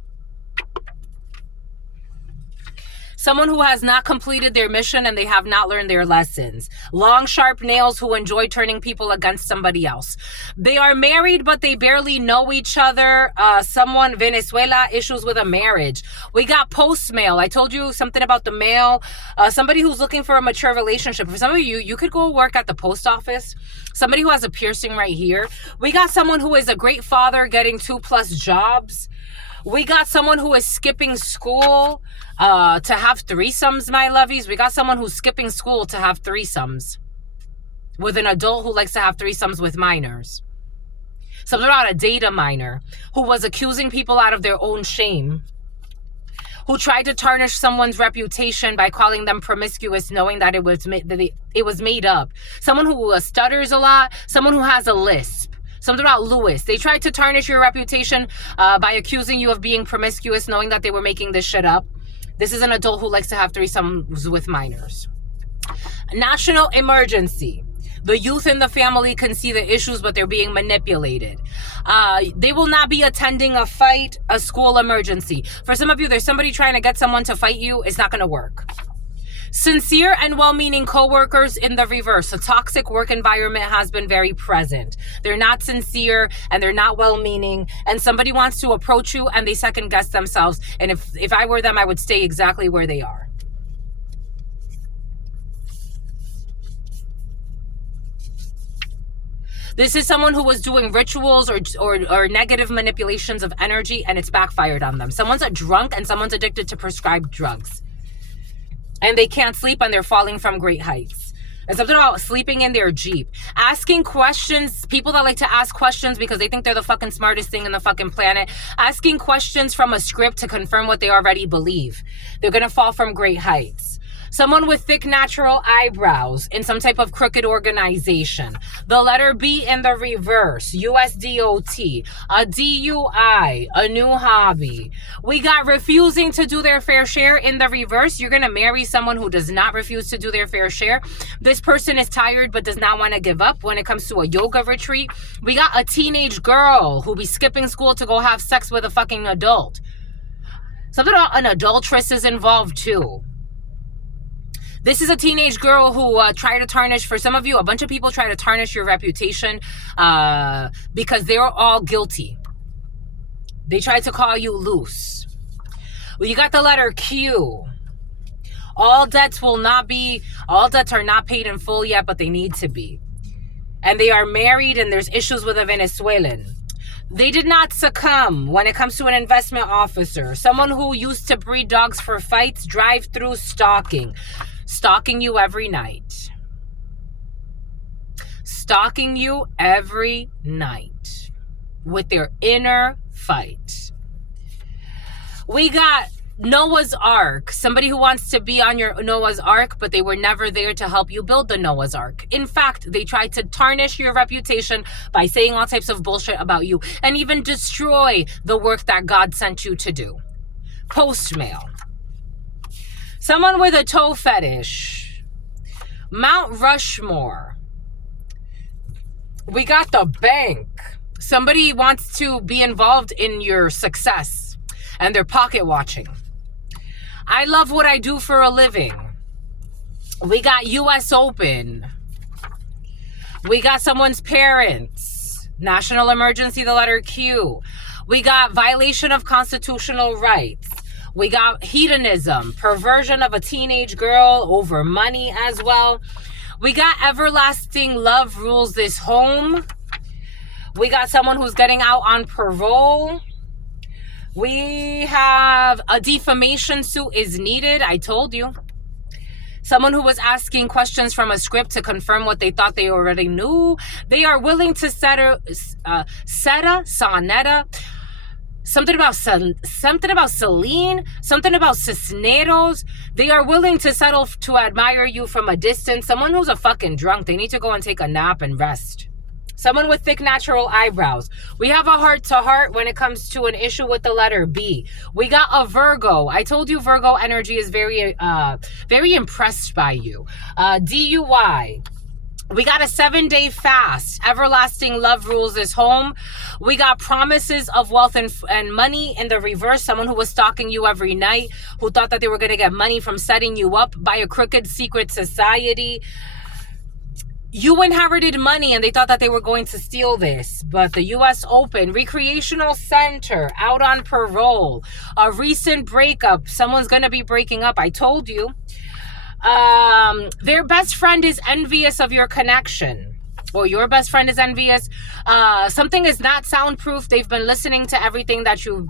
Someone who has not completed their mission and they have not learned their lessons. Long, sharp nails who enjoy turning people against somebody else. They are married, but they barely know each other. Someone, Venezuela, issues with a marriage. We got post mail. I told you something about the mail. Somebody who's looking for a mature relationship. For some of you, you could go work at the post office. Somebody who has a piercing right here. We got someone who is a great father getting 2+ jobs. We got someone who is skipping school to have threesomes, my lovies. We got someone who's skipping school to have threesomes with an adult who likes to have threesomes with minors. Something about a data minor who was accusing people out of their own shame, who tried to tarnish someone's reputation by calling them promiscuous, knowing that it was made up. Someone who stutters a lot, someone who has a lisp. Something about Lewis. They tried to tarnish your reputation by accusing you of being promiscuous, knowing that they were making this shit up. This is an adult who likes to have threesomes with minors. National emergency. The youth in the family can see the issues, but they're being manipulated. They will not be attending a fight, a school emergency. For some of you, there's somebody trying to get someone to fight you. It's not going to work. Sincere and well-meaning coworkers in the reverse. A toxic work environment has been very present. They're not sincere and they're not well-meaning. And somebody wants to approach you and they second-guess themselves. And if I were them, I would stay exactly where they are. This is someone who was doing rituals or negative manipulations of energy, and it's backfired on them. Someone's a drunk and someone's addicted to prescribed drugs. And they can't sleep and they're falling from great heights. And something about sleeping in their Jeep. Asking questions. People that like to ask questions because they think they're the fucking smartest thing in the fucking planet. Asking questions from a script to confirm what they already believe. They're going to fall from great heights. Someone with thick natural eyebrows in some type of crooked organization. The letter B in the reverse, USDOT, a DUI, a new hobby. We got refusing to do their fair share in the reverse. You're going to marry someone who does not refuse to do their fair share. This person is tired but does not want to give up when it comes to a yoga retreat. We got a teenage girl who be skipping school to go have sex with a fucking adult. Something about an adulteress is involved too. This is a teenage girl who tried to tarnish, for some of you, a bunch of people try to tarnish your reputation because they're all guilty. They tried to call you loose. Well, you got the letter Q. All debts are not paid in full yet, but they need to be. And they are married and there's issues with a Venezuelan. They did not succumb when it comes to an investment officer. Someone who used to breed dogs for fights, drive-through stalking. Stalking you every night. Stalking you every night with their inner fight. We got Noah's Ark. Somebody who wants to be on your Noah's Ark, but they were never there to help you build the Noah's Ark. In fact, they tried to tarnish your reputation by saying all types of bullshit about you and even destroy the work that God sent you to do. Postmail. Someone with a toe fetish. Mount Rushmore. We got the bank. Somebody wants to be involved in your success and they're pocket watching. I love what I do for a living. We got US Open. We got someone's parents. National emergency, the letter Q. We got violation of constitutional rights. We got hedonism, perversion of a teenage girl over money as well. We got everlasting love rules this home. We got someone who's getting out on parole. We have a defamation suit is needed. I told you. Someone who was asking questions from a script to confirm what they thought they already knew. They are willing to sonetta, something about Celine, something about Cisneros. They are willing to settle to admire you from a distance. Someone who's a fucking drunk. They need to go and take a nap and rest. Someone with thick natural eyebrows. We have a heart-to-heart when it comes to an issue with the letter B. We got a Virgo. I told you Virgo energy is very impressed by you. DUI. We got a 7-day fast. Everlasting love rules this home. We got promises of wealth and money in the reverse. Someone who was stalking you every night, who thought that they were going to get money from setting you up by a crooked secret society. You inherited money and they thought that they were going to steal this. But the US Open, recreational center, out on parole, a recent breakup. Someone's going to be breaking up. I told you. Their best friend is envious of your connection. Or your best friend is envious. Something is not soundproof. They've been listening to everything that you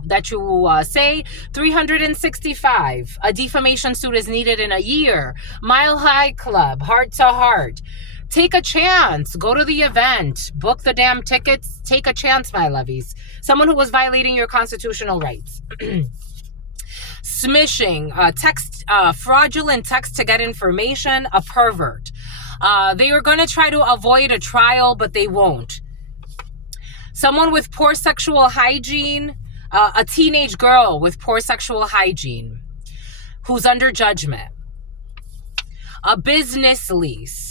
say. 365. A defamation suit is needed in a year. Mile High Club, heart to heart. Take a chance. Go to the event. Book the damn tickets. Take a chance, my lovies. Someone who was violating your constitutional rights. Smishing. Fraudulent text to get information. A pervert. They are going to try to avoid a trial, but they won't. Someone with poor sexual hygiene. A teenage girl with poor sexual hygiene. Who's under judgment. A business lease.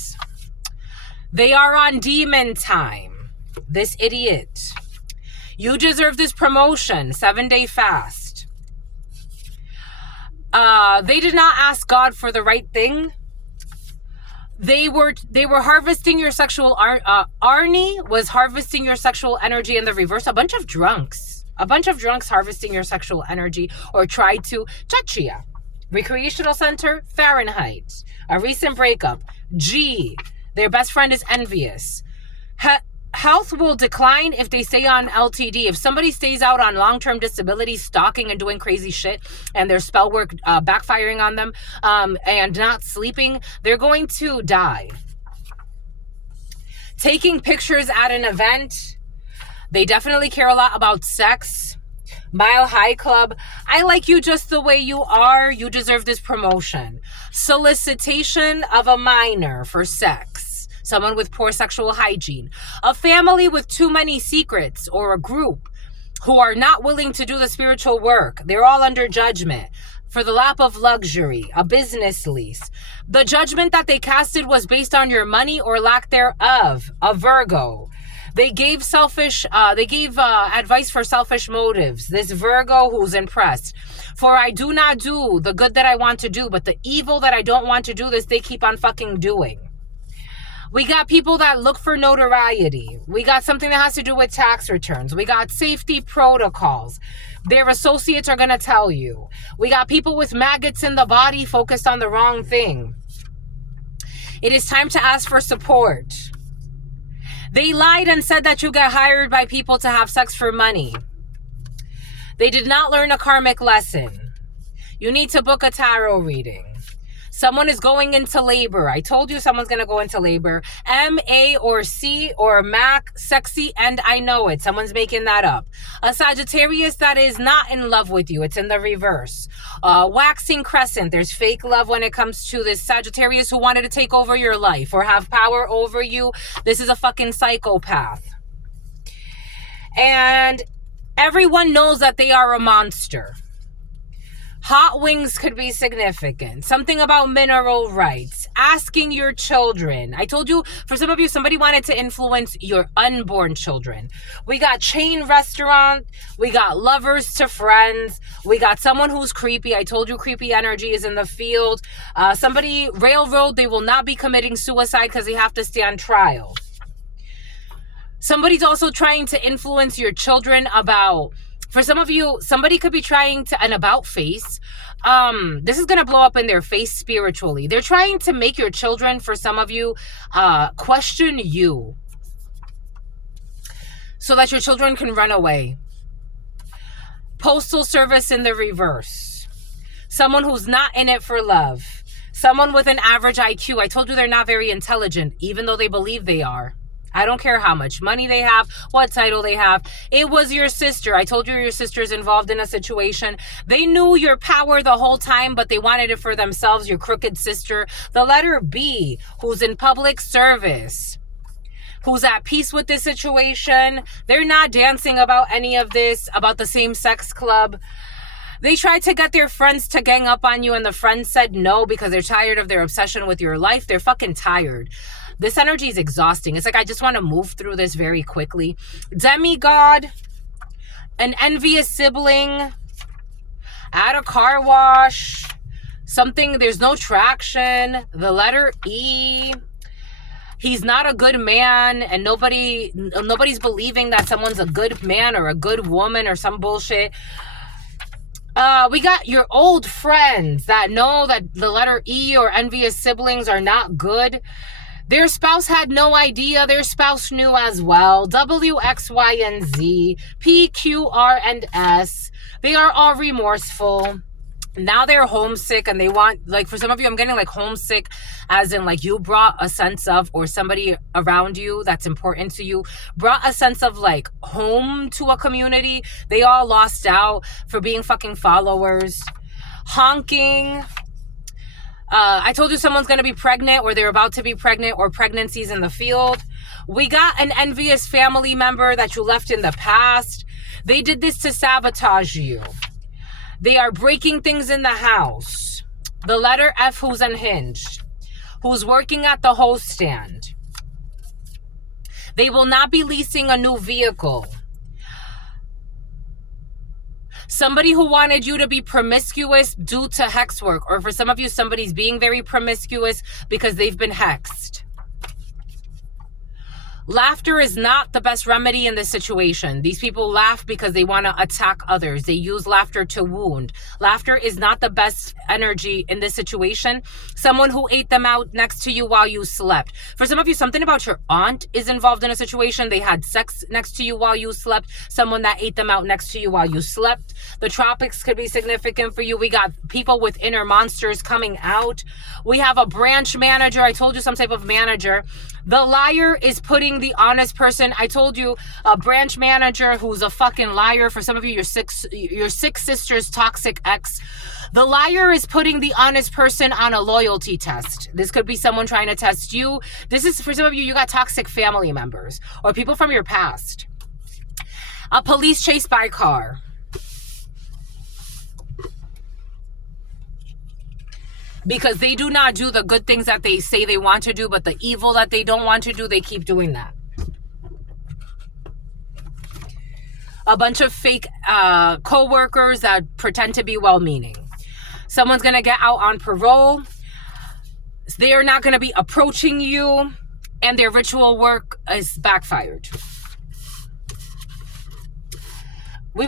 They are on demon time. This idiot. You deserve this promotion. 7-day fast. They did not ask God for the right thing. They were harvesting your sexual... Arnie was harvesting your sexual energy in the reverse. A bunch of drunks harvesting your sexual energy or tried to. Chechia. Recreational center, Fahrenheit. A recent breakup. G. Their best friend is envious. Health will decline if they stay on LTD. If somebody stays out on long-term disability, stalking and doing crazy shit, and their spell work backfiring on them, and not sleeping, they're going to die. Taking pictures at an event. They definitely care a lot about sex. Mile High Club, I like you just the way you are. You deserve this promotion. Solicitation of a minor for sex. Someone with poor sexual hygiene. A family with too many secrets, or a group who are not willing to do the spiritual work. They're all under judgment for the lap of luxury, a business lease. The judgment that they casted was based on your money or lack thereof, a Virgo. They gave advice for selfish motives. This Virgo who's impressed. For I do not do the good that I want to do, but the evil that I don't want to do, this they keep on fucking doing. We got people that look for notoriety. We got something that has to do with tax returns. We got safety protocols. Their associates are going to tell you. We got people with maggots in the body focused on the wrong thing. It is time to ask for support. They lied and said that you get hired by people to have sex for money. They did not learn a karmic lesson. You need to book a tarot reading. Someone is going into labor. I told you someone's going to go into labor. M-A or C or Mac, sexy, and I know it. Someone's making that up. A Sagittarius that is not in love with you. It's in the reverse. Waxing crescent. There's fake love when it comes to this Sagittarius who wanted to take over your life or have power over you. This is a fucking psychopath. And everyone knows that they are a monster. Hot wings could be significant. Something about mineral rights. Asking your children. I told you, for some of you, somebody wanted to influence your unborn children. We got chain restaurant. We got lovers to friends. We got someone who's creepy. I told you creepy energy is in the field. Somebody, railroad, they will not be committing suicide because they have to stay on trial. Somebody's also trying to influence your children about... For some of you, somebody could be trying to, an about face. This is going to blow up in their face spiritually. They're trying to make your children, for some of you, question you. So that your children can run away. Postal service in the reverse. Someone who's not in it for love. Someone with an average IQ. I told you they're not very intelligent, even though they believe they are. I don't care how much money they have, what title they have. It was your sister. I told you your sister is involved in a situation. They knew your power the whole time, but they wanted it for themselves, your crooked sister. The letter B, who's in public service, who's at peace with this situation. They're not dancing about any of this, about the same-sex club. They tried to get their friends to gang up on you, and the friends said no because they're tired of their obsession with your life. They're fucking tired. This energy is exhausting. It's like, I just want to move through this very quickly. Demigod, an envious sibling, at a car wash, something, there's no traction. The letter E, he's not a good man, and nobody's believing that someone's a good man or a good woman or some bullshit. We got your old friends that know that the letter E or envious siblings are not good. Their spouse had no idea. Their spouse knew as well. W, X, Y, and Z. P, Q, R, and S. They are all remorseful. Now they're homesick and they want, like, for some of you, I'm getting like homesick as in like you brought a sense of, or somebody around you that's important to you brought a sense of like home to a community. They all lost out for being fucking followers. Honking. I told you someone's going to be pregnant or they're about to be pregnant or pregnancies in the field. We got an envious family member that you left in the past. They did this to sabotage you. They are breaking things in the house. The letter F, who's unhinged, who's working at the host stand. They will not be leasing a new vehicle. Somebody who wanted you to be promiscuous due to hex work. Or for some of you, somebody's being very promiscuous because they've been hexed. Laughter is not the best remedy in this situation. These people laugh because they want to attack others. They use laughter to wound. Laughter is not the best energy in this situation. Someone who ate them out next to you while you slept. For some of you, something about your aunt is involved in a situation. They had sex next to you while you slept. Someone that ate them out next to you while you slept. The tropics could be significant for you. We got people with inner monsters coming out. We have a branch manager. I told you some type of manager The liar is putting the honest person. I told you, a branch manager who's a fucking liar. For some of you, your sick sister's toxic ex. The liar is putting the honest person on a loyalty test. This could be someone trying to test you. This is, for some of you, you got toxic family members or people from your past. A police chase by car. Because they do not do the good things that they say they want to do, but the evil that they don't want to do, they keep doing that. A bunch of fake co-workers that pretend to be well-meaning. Someone's going to get out on parole. They're not going to be approaching you, and their ritual work is backfired. We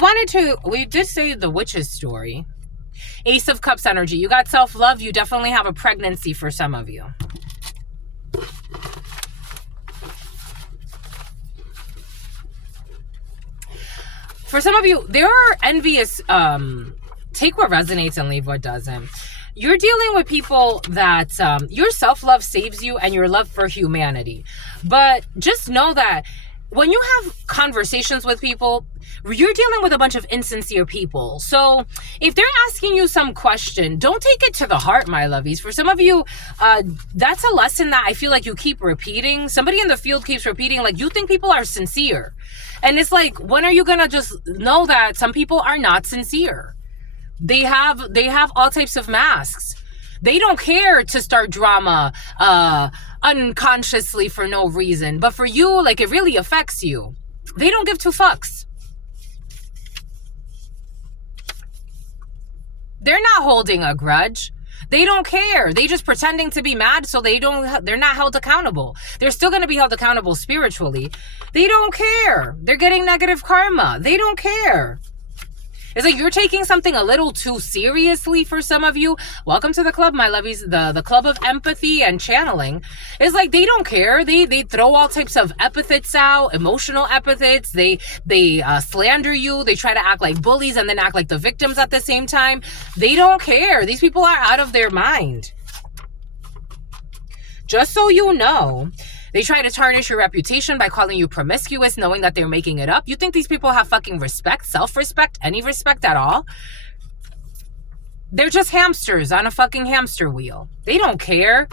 did say the witch's story. Ace of Cups energy. You got self-love. You definitely have a pregnancy for some of you. For some of you, there are envious, take what resonates and leave what doesn't. You're dealing with people that your self-love saves you and your love for humanity. But just know that when you have conversations with people, you're dealing with a bunch of insincere people. So if they're asking you some question, don't take it to the heart, my lovies. For some of you, that's a lesson that I feel like you keep repeating. Somebody in the field keeps repeating, like, you think people are sincere. And it's like, when are you going to just know that some people are not sincere? They have all types of masks. They don't care to start drama unconsciously for no reason. But for you, like, it really affects you. They don't give two fucks. They're not holding a grudge. They don't care. They just pretending to be mad so they're not held accountable. They're still going to be held accountable spiritually. They don't care. They're getting negative karma. They don't care. It's like you're taking something a little too seriously for some of you. Welcome to the club, my lovies. The club of empathy and channeling. It's like they don't care. They throw all types of epithets out, emotional epithets. They slander you. They try to act like bullies and then act like the victims at the same time. They don't care. These people are out of their mind. Just so you know, they try to tarnish your reputation by calling you promiscuous, knowing that they're making it up. You think these people have fucking respect, self-respect, any respect at all? They're just hamsters on a fucking hamster wheel. They don't care.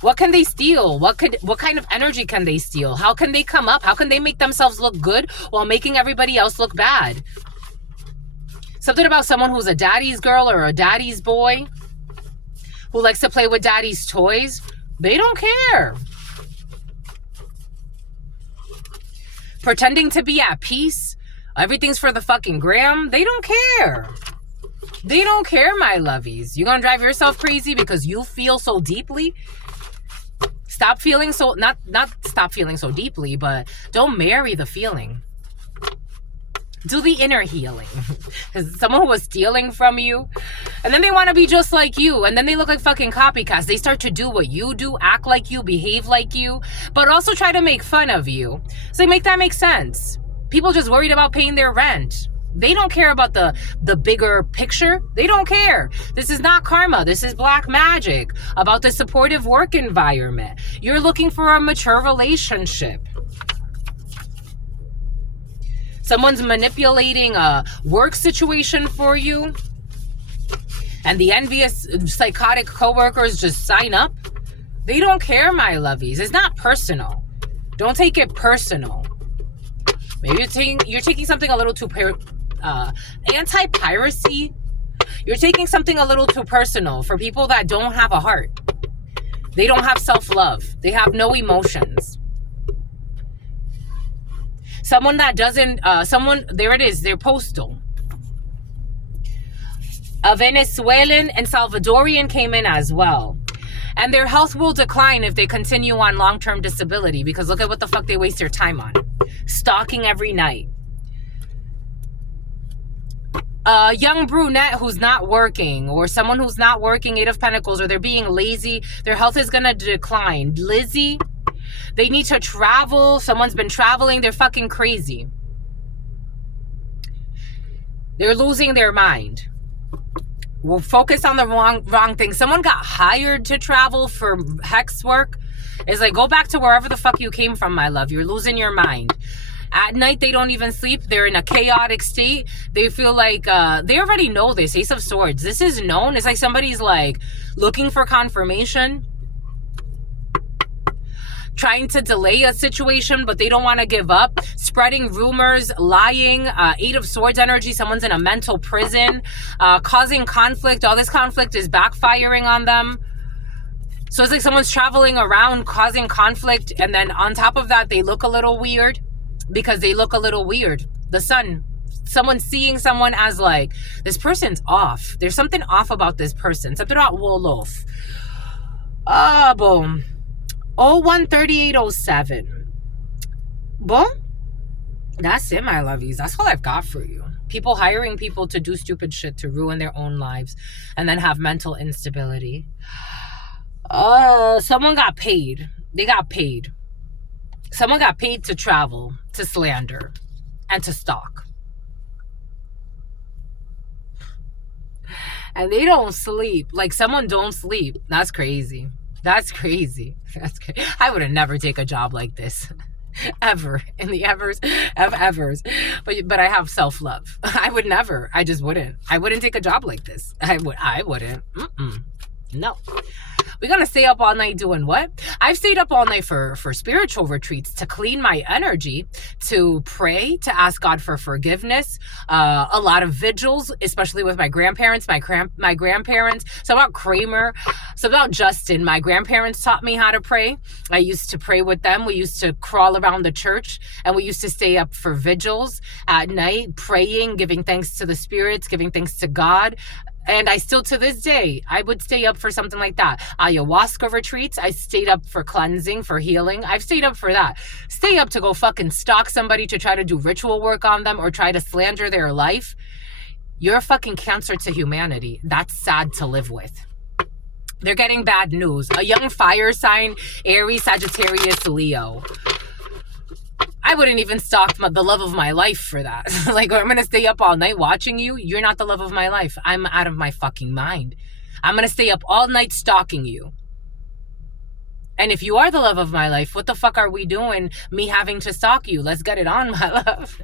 What can they steal? What kind of energy can they steal? How can they come up? How can they make themselves look good while making everybody else look bad? Something about someone who's a daddy's girl or a daddy's boy who likes to play with daddy's toys. They don't care. Pretending to be at peace. Everything's for the fucking gram. They don't care. They don't care, my lovies. You're going to drive yourself crazy because you feel so deeply. Stop feeling so, not stop feeling so deeply, but don't marry the feeling. Do the inner healing. Someone who was stealing from you, and then they want to be just like you, and then they look like fucking copycats. They start to do what you do, act like you, behave like you, but also try to make fun of you. So make that make sense. People just worried about paying their rent. They don't care about the bigger picture. They don't care. This is not karma. This is black magic about the supportive work environment. You're looking for a mature relationship. Someone's manipulating a work situation for you, and the envious, psychotic coworkers just sign up. They don't care, my lovies. It's not personal. Don't take it personal. Maybe you're taking something a little too anti-piracy. You're taking something a little too personal for people that don't have a heart. They don't have self-love. They have no emotions. Someone that doesn't, there it is, they're postal. A Venezuelan and Salvadorian came in as well. And their health will decline if they continue on long-term disability, because look at what the fuck they waste their time on. Stalking every night. A young brunette who's not working, or someone who's not working, Eight of Pentacles, or they're being lazy, their health is going to decline. Lizzie. They need to travel. Someone's been traveling. They're fucking crazy. They're losing their mind. We'll focus on the wrong thing. Someone got hired to travel for hex work. It's like, go back to wherever the fuck you came from, my love. You're losing your mind. At night, they don't even sleep. They're in a chaotic state. They feel like they already know this. Ace of Swords. This is known. It's like somebody's like looking for confirmation, trying to delay a situation, but they don't want to give up. Spreading rumors, lying. Eight of Swords energy. Someone's in a mental prison, causing conflict. All this conflict is backfiring on them. So it's like someone's traveling around causing conflict, and then on top of that, they look a little weird. Because they look a little weird. The sun, someone's seeing someone as like, this person's off. There's something off about this person. Something about Wolof. Boom. 013807. Boom. That's it, my lovies. That's all I've got for you. People hiring people to do stupid shit to ruin their own lives and then have mental instability. Someone got paid. They got paid. Someone got paid to travel, to slander, and to stalk. And they don't sleep. Like, someone don't sleep. That's crazy. That's crazy. That's crazy. I would have never take a job like this. Ever. In the evers of evers. But I have self-love. I would never. I just wouldn't. I wouldn't take a job like this. I wouldn't. No. We're going to stay up all night doing what? I've stayed up all night for spiritual retreats, to clean my energy, to pray, to ask God for forgiveness. A lot of vigils, especially with my grandparents, my grandparents. So about Kramer, so about Justin. My grandparents taught me how to pray. I used to pray with them. We used to crawl around the church, and we used to stay up for vigils at night, praying, giving thanks to the spirits, giving thanks to God. And I still, to this day, I would stay up for something like that. Ayahuasca retreats, I stayed up for cleansing, for healing. I've stayed up for that. Stay up to go fucking stalk somebody, to try to do ritual work on them or try to slander their life. You're a fucking cancer to humanity. That's sad to live with. They're getting bad news. A young fire sign, Aries, Sagittarius, Leo. I wouldn't even stalk the love of my life for that. Like, I'm going to stay up all night watching you. You're not the love of my life. I'm out of my fucking mind. I'm going to stay up all night stalking you. And if you are the love of my life, what the fuck are we doing? Me having to stalk you. Let's get it on, my love.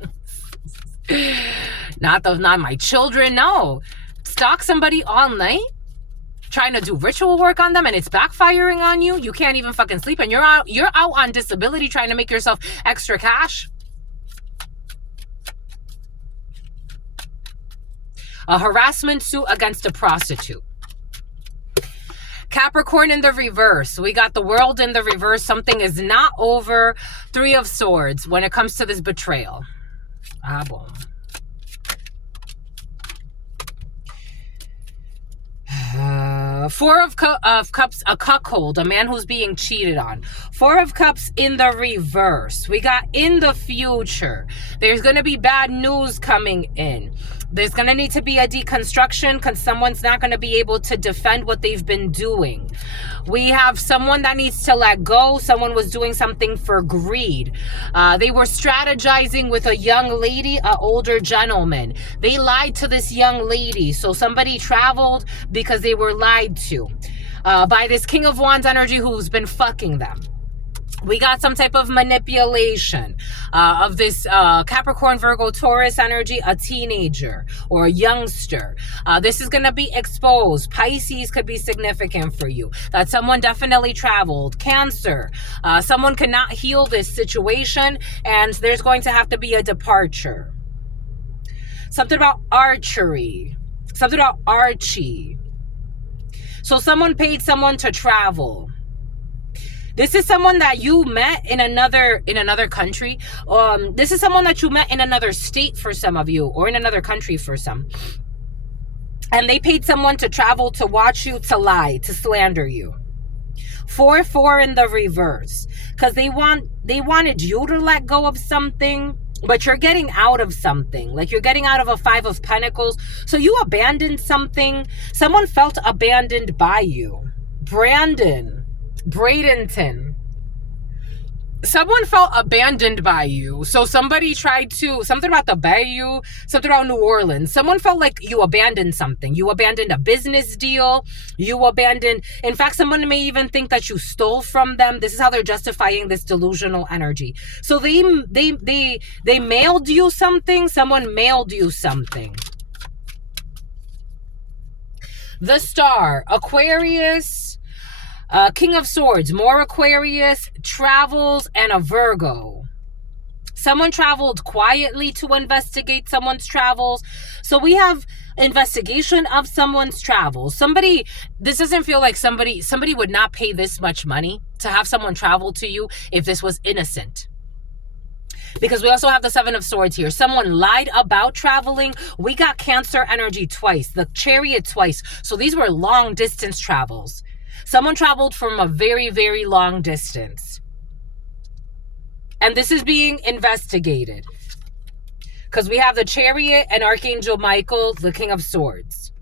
Not my children. No. Stalk somebody all night? Trying to do ritual work on them, and it's backfiring on you. You can't even fucking sleep, and you're out on disability trying to make yourself extra cash. A harassment suit against a prostitute. Capricorn in the reverse. We got the World in the reverse. Something is not over. 3 of Swords when it comes to this betrayal. Boom. Four of Cups, a cuckold, a man who's being cheated on. 4 of Cups in the reverse. We got in the future. There's going to be bad news coming in. There's going to need to be a deconstruction because someone's not going to be able to defend what they've been doing. We have someone that needs to let go. Someone was doing something for greed. They were strategizing with a young lady, an older gentleman. They lied to this young lady. So somebody traveled because they were lied to by this King of Wands energy who's been fucking them. We got some type of manipulation of this Capricorn, Virgo, Taurus energy, a teenager or a youngster. This is going to be exposed. Pisces could be significant for you. That someone definitely traveled. Cancer. Someone cannot heal this situation, and there's going to have to be a departure. Something about archery. Something about Archie. So someone paid someone to travel. This is someone that you met in another country. This is someone that you met in another state for some of you, or in another country for some. And they paid someone to travel, to watch you, to lie, to slander you. 4 in the reverse. Because they wanted you to let go of something, but you're getting out of something. Like, you're getting out of a 5 of Pentacles. So you abandoned something. Someone felt abandoned by you. Bradenton. someone felt abandoned by you. So somebody tried to, something about the Bayou, something about New Orleans. Someone felt like you abandoned something. You abandoned a business deal. You abandoned, in fact, someone may even think that you stole from them. This is how they're justifying this delusional energy. So they mailed you something. Someone mailed you something. The Star, Aquarius, King of Swords, more Aquarius, travels, and a Virgo. Someone traveled quietly to investigate someone's travels. So we have investigation of someone's travels. Somebody, this doesn't feel like somebody would not pay this much money to have someone travel to you if this was innocent. Because we also have the Seven of Swords here. Someone lied about traveling. We got Cancer energy twice, the Chariot twice. So these were long distance travels. Someone traveled from a very, very long distance. And this is being investigated. Because we have the Chariot and Archangel Michael, the King of Swords.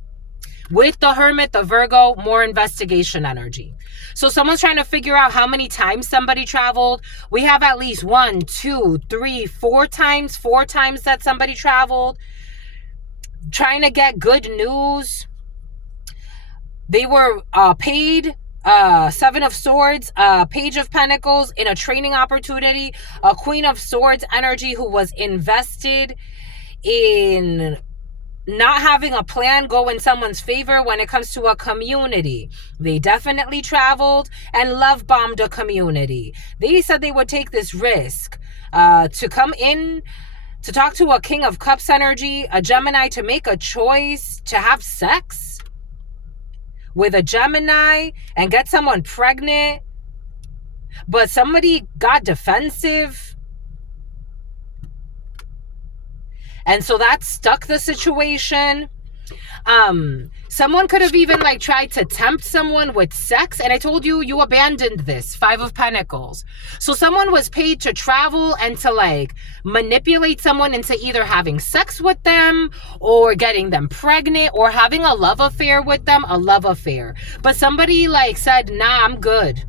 With the Hermit, the Virgo, more investigation energy. So someone's trying to figure out how many times somebody traveled. We have at least 1, 2, 3, 4 times. 4 times that somebody traveled. Trying to get good news. They were paid. Seven of Swords, Page of Pentacles in a training opportunity. A Queen of Swords energy who was invested in not having a plan go in someone's favor when it comes to a community. They definitely traveled and love bombed a community. They said they would take this risk to come in to talk to a King of Cups energy, a Gemini, to make a choice to have sex with a Gemini and get someone pregnant. But somebody got defensive. And so that stuck the situation. Someone could have even like tried to tempt someone with sex. And I told you, you abandoned this. 5 of Pentacles. So someone was paid to travel and to like manipulate someone into either having sex with them or getting them pregnant or having a love affair with them, a love affair. But somebody like said, nah, I'm good.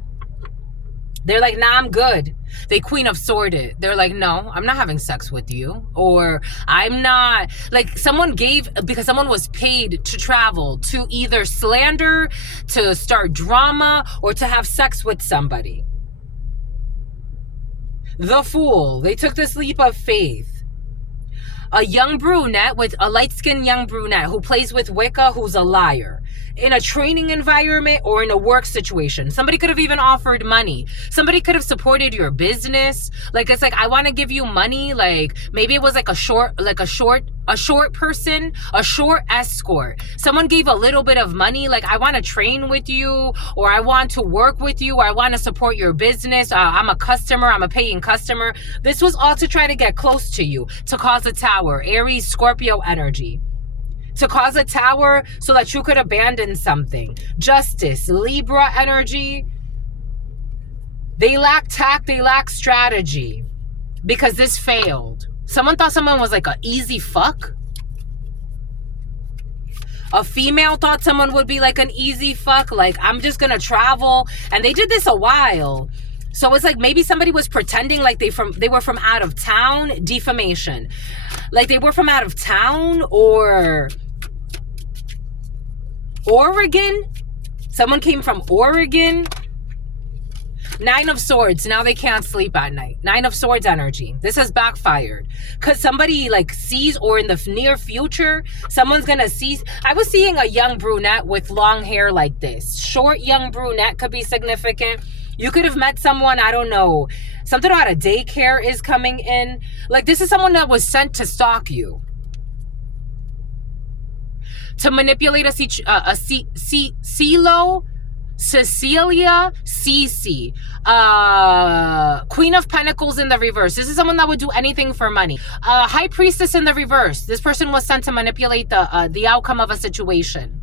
They're like, nah, I'm good. They Queen of Sword it. They're like, no, I'm not having sex with you. Or I'm not, like someone gave, because someone was paid to travel, to either slander, to start drama, or to have sex with somebody. The Fool. They took this leap of faith. A young brunette, with a light-skinned young brunette who plays with Wicca, who's a liar. In a training environment or in a work situation. Somebody could have even offered money. Somebody could have supported your business. Like, it's like, I want to give you money. Like, maybe it was like a short person, a short escort. Someone gave a little bit of money. Like, I want to train with you, or I want to work with you, or I want to support your business. I'm a customer. I'm a paying customer. This was all to try to get close to you, to cause a tower. Aries, Scorpio energy. To cause a tower so that you could abandon something. Justice, Libra energy. They lack tact, they lack strategy. Because this failed. Someone thought someone was like an easy fuck. A female thought someone would be like an easy fuck. Like, I'm just gonna travel. And they did this a while. So it's like maybe somebody was pretending like they were from out of town. Defamation. Like they were from out of town, or Oregon. Someone came from Oregon. 9 of Swords. Now they can't sleep at night. 9 of Swords energy. This has backfired. Because somebody like sees, or in the near future, someone's going to see. I was seeing a young brunette with long hair like this. Short young brunette could be significant. You could have met someone, I don't know. Something about a daycare is coming in. Like, this is someone that was sent to stalk you. To manipulate CeeLo, Cecilia, Cece, Queen of Pentacles in the reverse. This is someone that would do anything for money. High Priestess in the reverse. This person was sent to manipulate the outcome of a situation.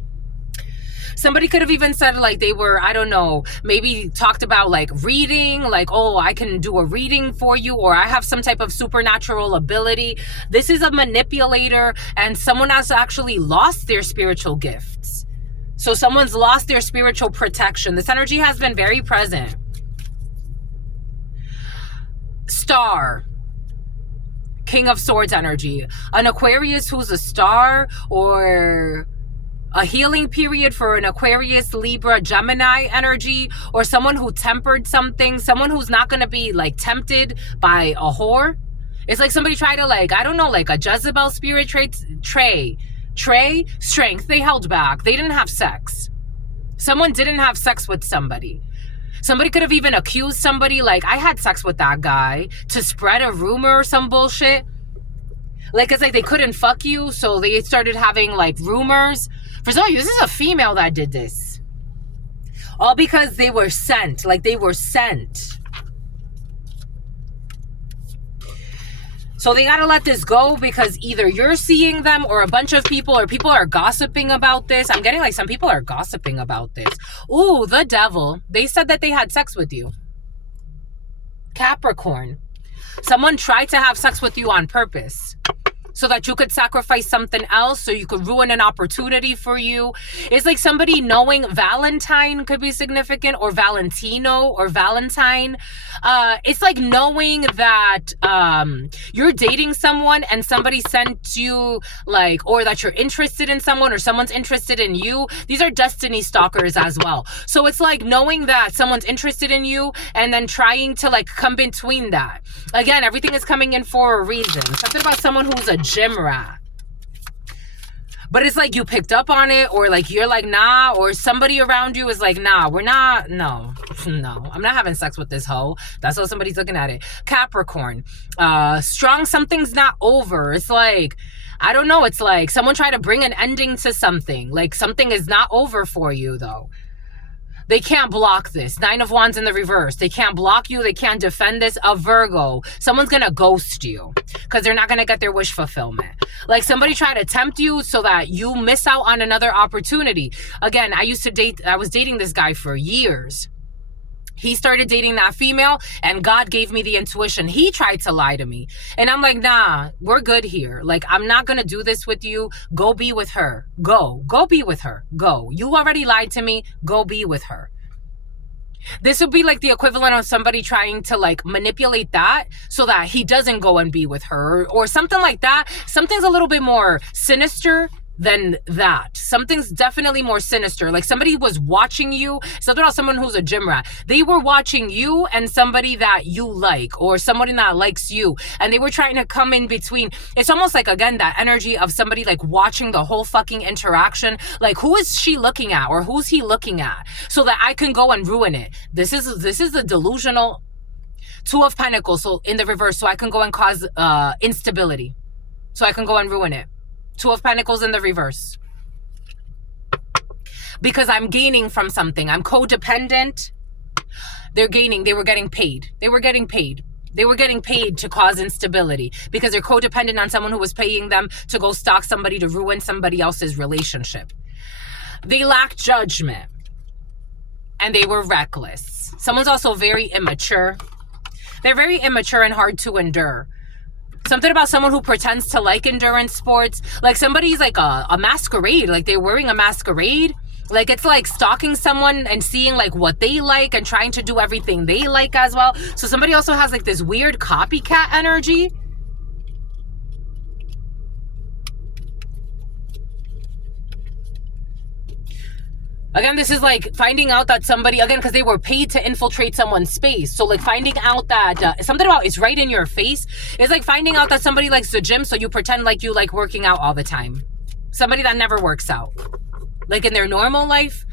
Somebody could have even said like they were, I don't know, maybe talked about like reading, like, oh, I can do a reading for you, or I have some type of supernatural ability. This is a manipulator, and someone has actually lost their spiritual gifts. So someone's lost their spiritual protection. This energy has been very present. star. King of Swords energy. An Aquarius who's a star, or a healing period for an Aquarius, Libra, Gemini energy, or someone who tempered something, someone who's not going to be like tempted by a whore. It's like somebody tried to, like, I don't know, like a Jezebel spirit strength. They held back. They didn't have sex. Someone didn't have sex with somebody. Somebody could have even accused somebody, like, I had sex with that guy, to spread a rumor or some bullshit. Like, it's like they couldn't fuck you, so they started having, like, rumors. For some of you, this is a female that did this. All because they were sent. Like, they were sent. So they gotta let this go, because either you're seeing them, or a bunch of people, or people are gossiping about this. I'm getting like some people are gossiping about this. Ooh, the devil. They said that they had sex with you. Capricorn. Someone tried to have sex with you on purpose, so that you could sacrifice something else, so you could ruin an opportunity for you. It's like somebody knowing Valentine could be significant, or Valentino, or Valentine. It's like knowing that you're dating someone and somebody sent you, like, or that you're interested in someone, or someone's interested in you. These are destiny stalkers as well. So it's like knowing that someone's interested in you and then trying to, like, come between that. Again, everything is coming in for a reason. Something about someone who's a gym rat. But it's like you picked up on it, or like you're like, nah, or somebody around you is like, nah, we're not, no, I'm not having sex with this hoe. That's how somebody's looking at it. Capricorn. Strong, something's not over. It's like, I don't know, it's like someone tried to bring an ending to something. Like, something is not over for you, though. They can't block this. 9 of Wands in the reverse. They can't block you. They can't defend this. A Virgo. Someone's going to ghost you because they're not going to get their wish fulfillment. Like, somebody tried to tempt you so that you miss out on another opportunity. Again, I was dating this guy for years. He started dating that female, and God gave me the intuition. He tried to lie to me. And I'm like, nah, we're good here. Like, I'm not going to do this with you. Go be with her. Go be with her. Go. You already lied to me. Go be with her. This would be like the equivalent of somebody trying to, like, manipulate that so that he doesn't go and be with her, or something like that. Something's a little bit more sinister than that. Something's definitely more sinister. Like, somebody was watching you. Something about someone who's a gym rat. They were watching you and somebody that you like, or somebody that likes you, and they were trying to come in between. It's almost like, again, that energy of somebody, like, watching the whole fucking interaction. Like, who is she looking at, or who's he looking at, so that I can go and ruin it. This is a delusional. 2 of Pentacles, so in the reverse, so I can go and cause instability, so I can go and ruin it. 2 of Pentacles in the reverse. Because I'm gaining from something. I'm codependent. They're gaining. They were getting paid. They were getting paid to cause instability, because they're codependent on someone who was paying them to go stalk somebody, to ruin somebody else's relationship. They lacked judgment, and they were reckless. Someone's also very immature. They're very immature and hard to endure. Something about someone who pretends to like endurance sports. Like, somebody's like a masquerade. Like, they're wearing a masquerade. Like, it's like stalking someone and seeing, like, what they like and trying to do everything they like as well. So somebody also has, like, this weird copycat energy. Again, this is like finding out that somebody, again, because they were paid to infiltrate someone's space. So, like, finding out that something about it's right in your face. It's like finding out that somebody likes the gym, so you pretend like you like working out all the time. Somebody that never works out. Like, in their normal life.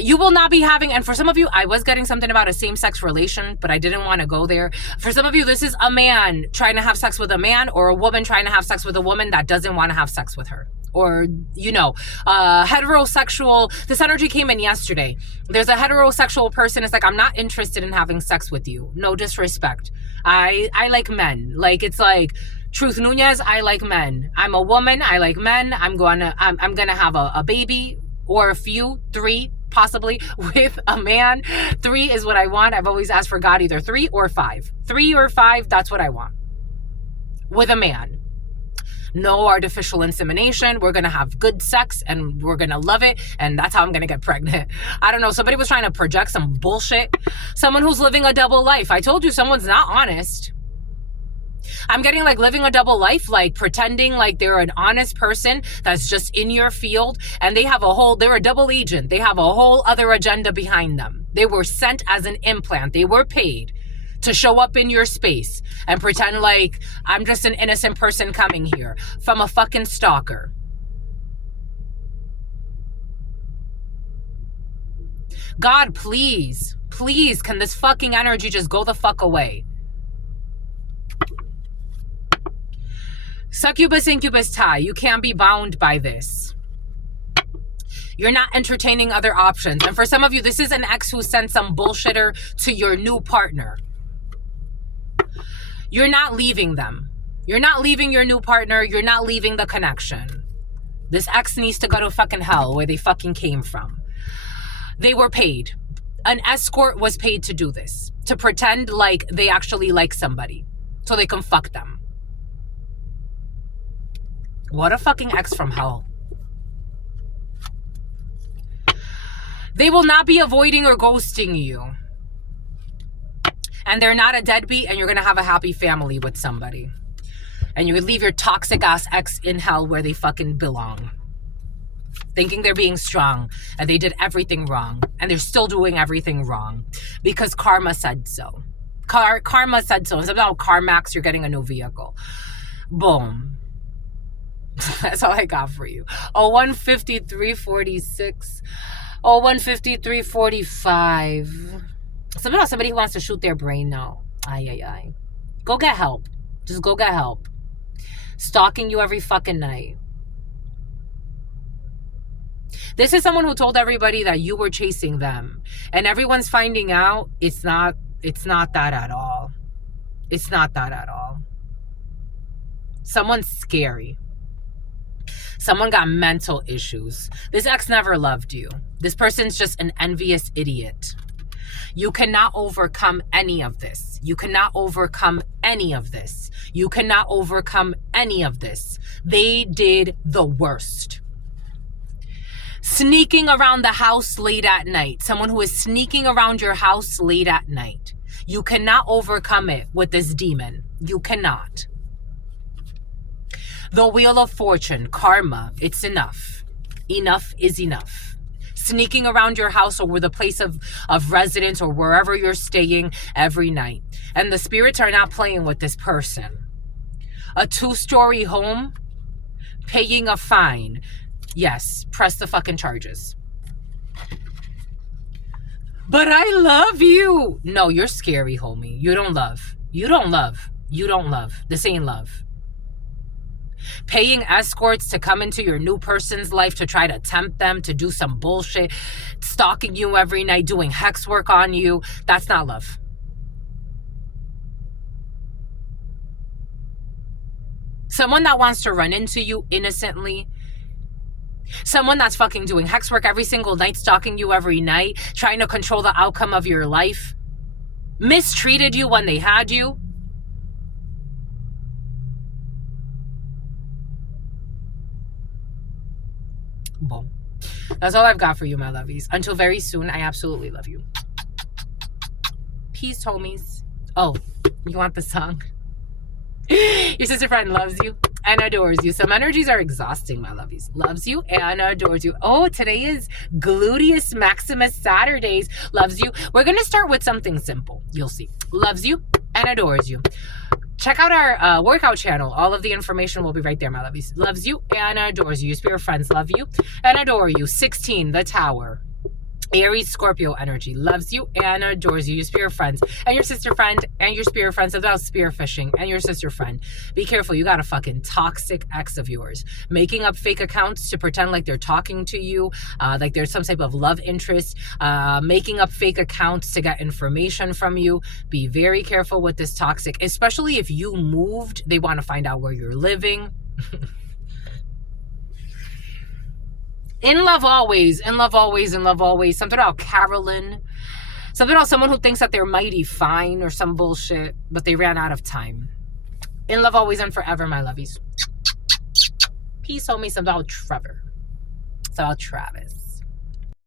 You will not be having, and for some of you, I was getting something about a same-sex relation, but I didn't want to go there. For some of you, this is a man trying to have sex with a man, or a woman trying to have sex with a woman that doesn't want to have sex with her. Or, you know, heterosexual. This energy came in yesterday. There's a heterosexual person. It's like, I'm not interested in having sex with you. No disrespect. I like men. Like, it's like, Truth Nunez, I like men. I'm a woman. I like men. I'm gonna have a baby, or a few, 3 possibly, with a man. 3 is what I want. I've always asked for God, either 3 or 5. 3 or 5, that's what I want. With a man. No artificial insemination. We're going to have good sex and we're going to love it. And that's how I'm going to get pregnant. I don't know. Somebody was trying to project some bullshit. Someone who's living a double life. I told you someone's not honest. I'm getting like living a double life, like pretending like they're an honest person that's just in your field, and they're a double agent. They have a whole other agenda behind them. They were sent as an implant. They were paid to show up in your space and pretend like I'm just an innocent person coming here from a fucking stalker. God, please, please, can this fucking energy just go the fuck away? Succubus, incubus tie. You can't be bound by this. You're not entertaining other options. And for some of you, this is an ex who sent some bullshitter to your new partner. You're not leaving them. You're not leaving your new partner. You're not leaving the connection. This ex needs to go to fucking hell where they fucking came from. They were paid. An escort was paid to do this. To pretend like they actually like somebody. So they can fuck them. What a fucking ex from hell. They will not be avoiding or ghosting you. And they're not a deadbeat, and you're going to have a happy family with somebody. And you would leave your toxic ass ex in hell where they fucking belong. Thinking they're being strong, and they did everything wrong. And they're still doing everything wrong. Because karma said so. Karma said so. It's about CarMax, you're getting a new vehicle. Boom. That's all I got for you. Oh, 153.46. Oh, 153.45. Somebody who wants to shoot their brain now. Ay. Go get help. Just go get help. Stalking you every fucking night. This is someone who told everybody that you were chasing them. And everyone's finding out it's not that at all. It's not that at all. Someone's scary. Someone got mental issues. This ex never loved you. This person's just an envious idiot. You cannot overcome any of this. You cannot overcome any of this. You cannot overcome any of this. They did the worst. Sneaking around the house late at night. Someone who is sneaking around your house late at night. You cannot overcome it with this demon. You cannot. The Wheel of Fortune, karma, it's enough. Enough is enough. Sneaking around your house or the place of residence or wherever you're staying every night. And the spirits are not playing with this person. A 2-story home, paying a fine. Yes, press the fucking charges. But I love you. No, you're scary, homie. You don't love. You don't love. You don't love. This ain't love. Paying escorts to come into your new person's life to try to tempt them to do some bullshit, stalking you every night, doing hex work on you, that's not love. Someone that wants to run into you innocently, someone that's fucking doing hex work every single night, stalking you every night, trying to control the outcome of your life, mistreated you when they had you. Boom. That's all I've got for you, my lovies. Until very soon, I absolutely love you. Peace, homies. Oh, you want the song? Your sister friend loves you and adores you. Some energies are exhausting, my lovies. Loves you and adores you. Oh, today is Gluteus Maximus Saturdays. Loves you. We're going to start with something simple. You'll see. Loves you and adores you. Check out our workout channel. All of the information will be right there, my lovies. Loves you and adores you. Your spirit friends love you and adore you. 16, the Tower. Aries, Scorpio energy. Loves you and adores you. Your spirit friends and your sister friend and your spirit friends about spear fishing and your sister friend. Be careful. You got a fucking toxic ex of yours. Making up fake accounts to pretend like they're talking to you. Like there's some type of love interest. Making up fake accounts to get information from you. Be very careful with this toxic. Especially if you moved. They want to find out where you're living. In love always, in love always, in love always. Something about Carolyn. Something about someone who thinks that they're mighty fine or some bullshit, but they ran out of time. In love always and forever, my lovies. He told me something about Trevor. It's about Travis.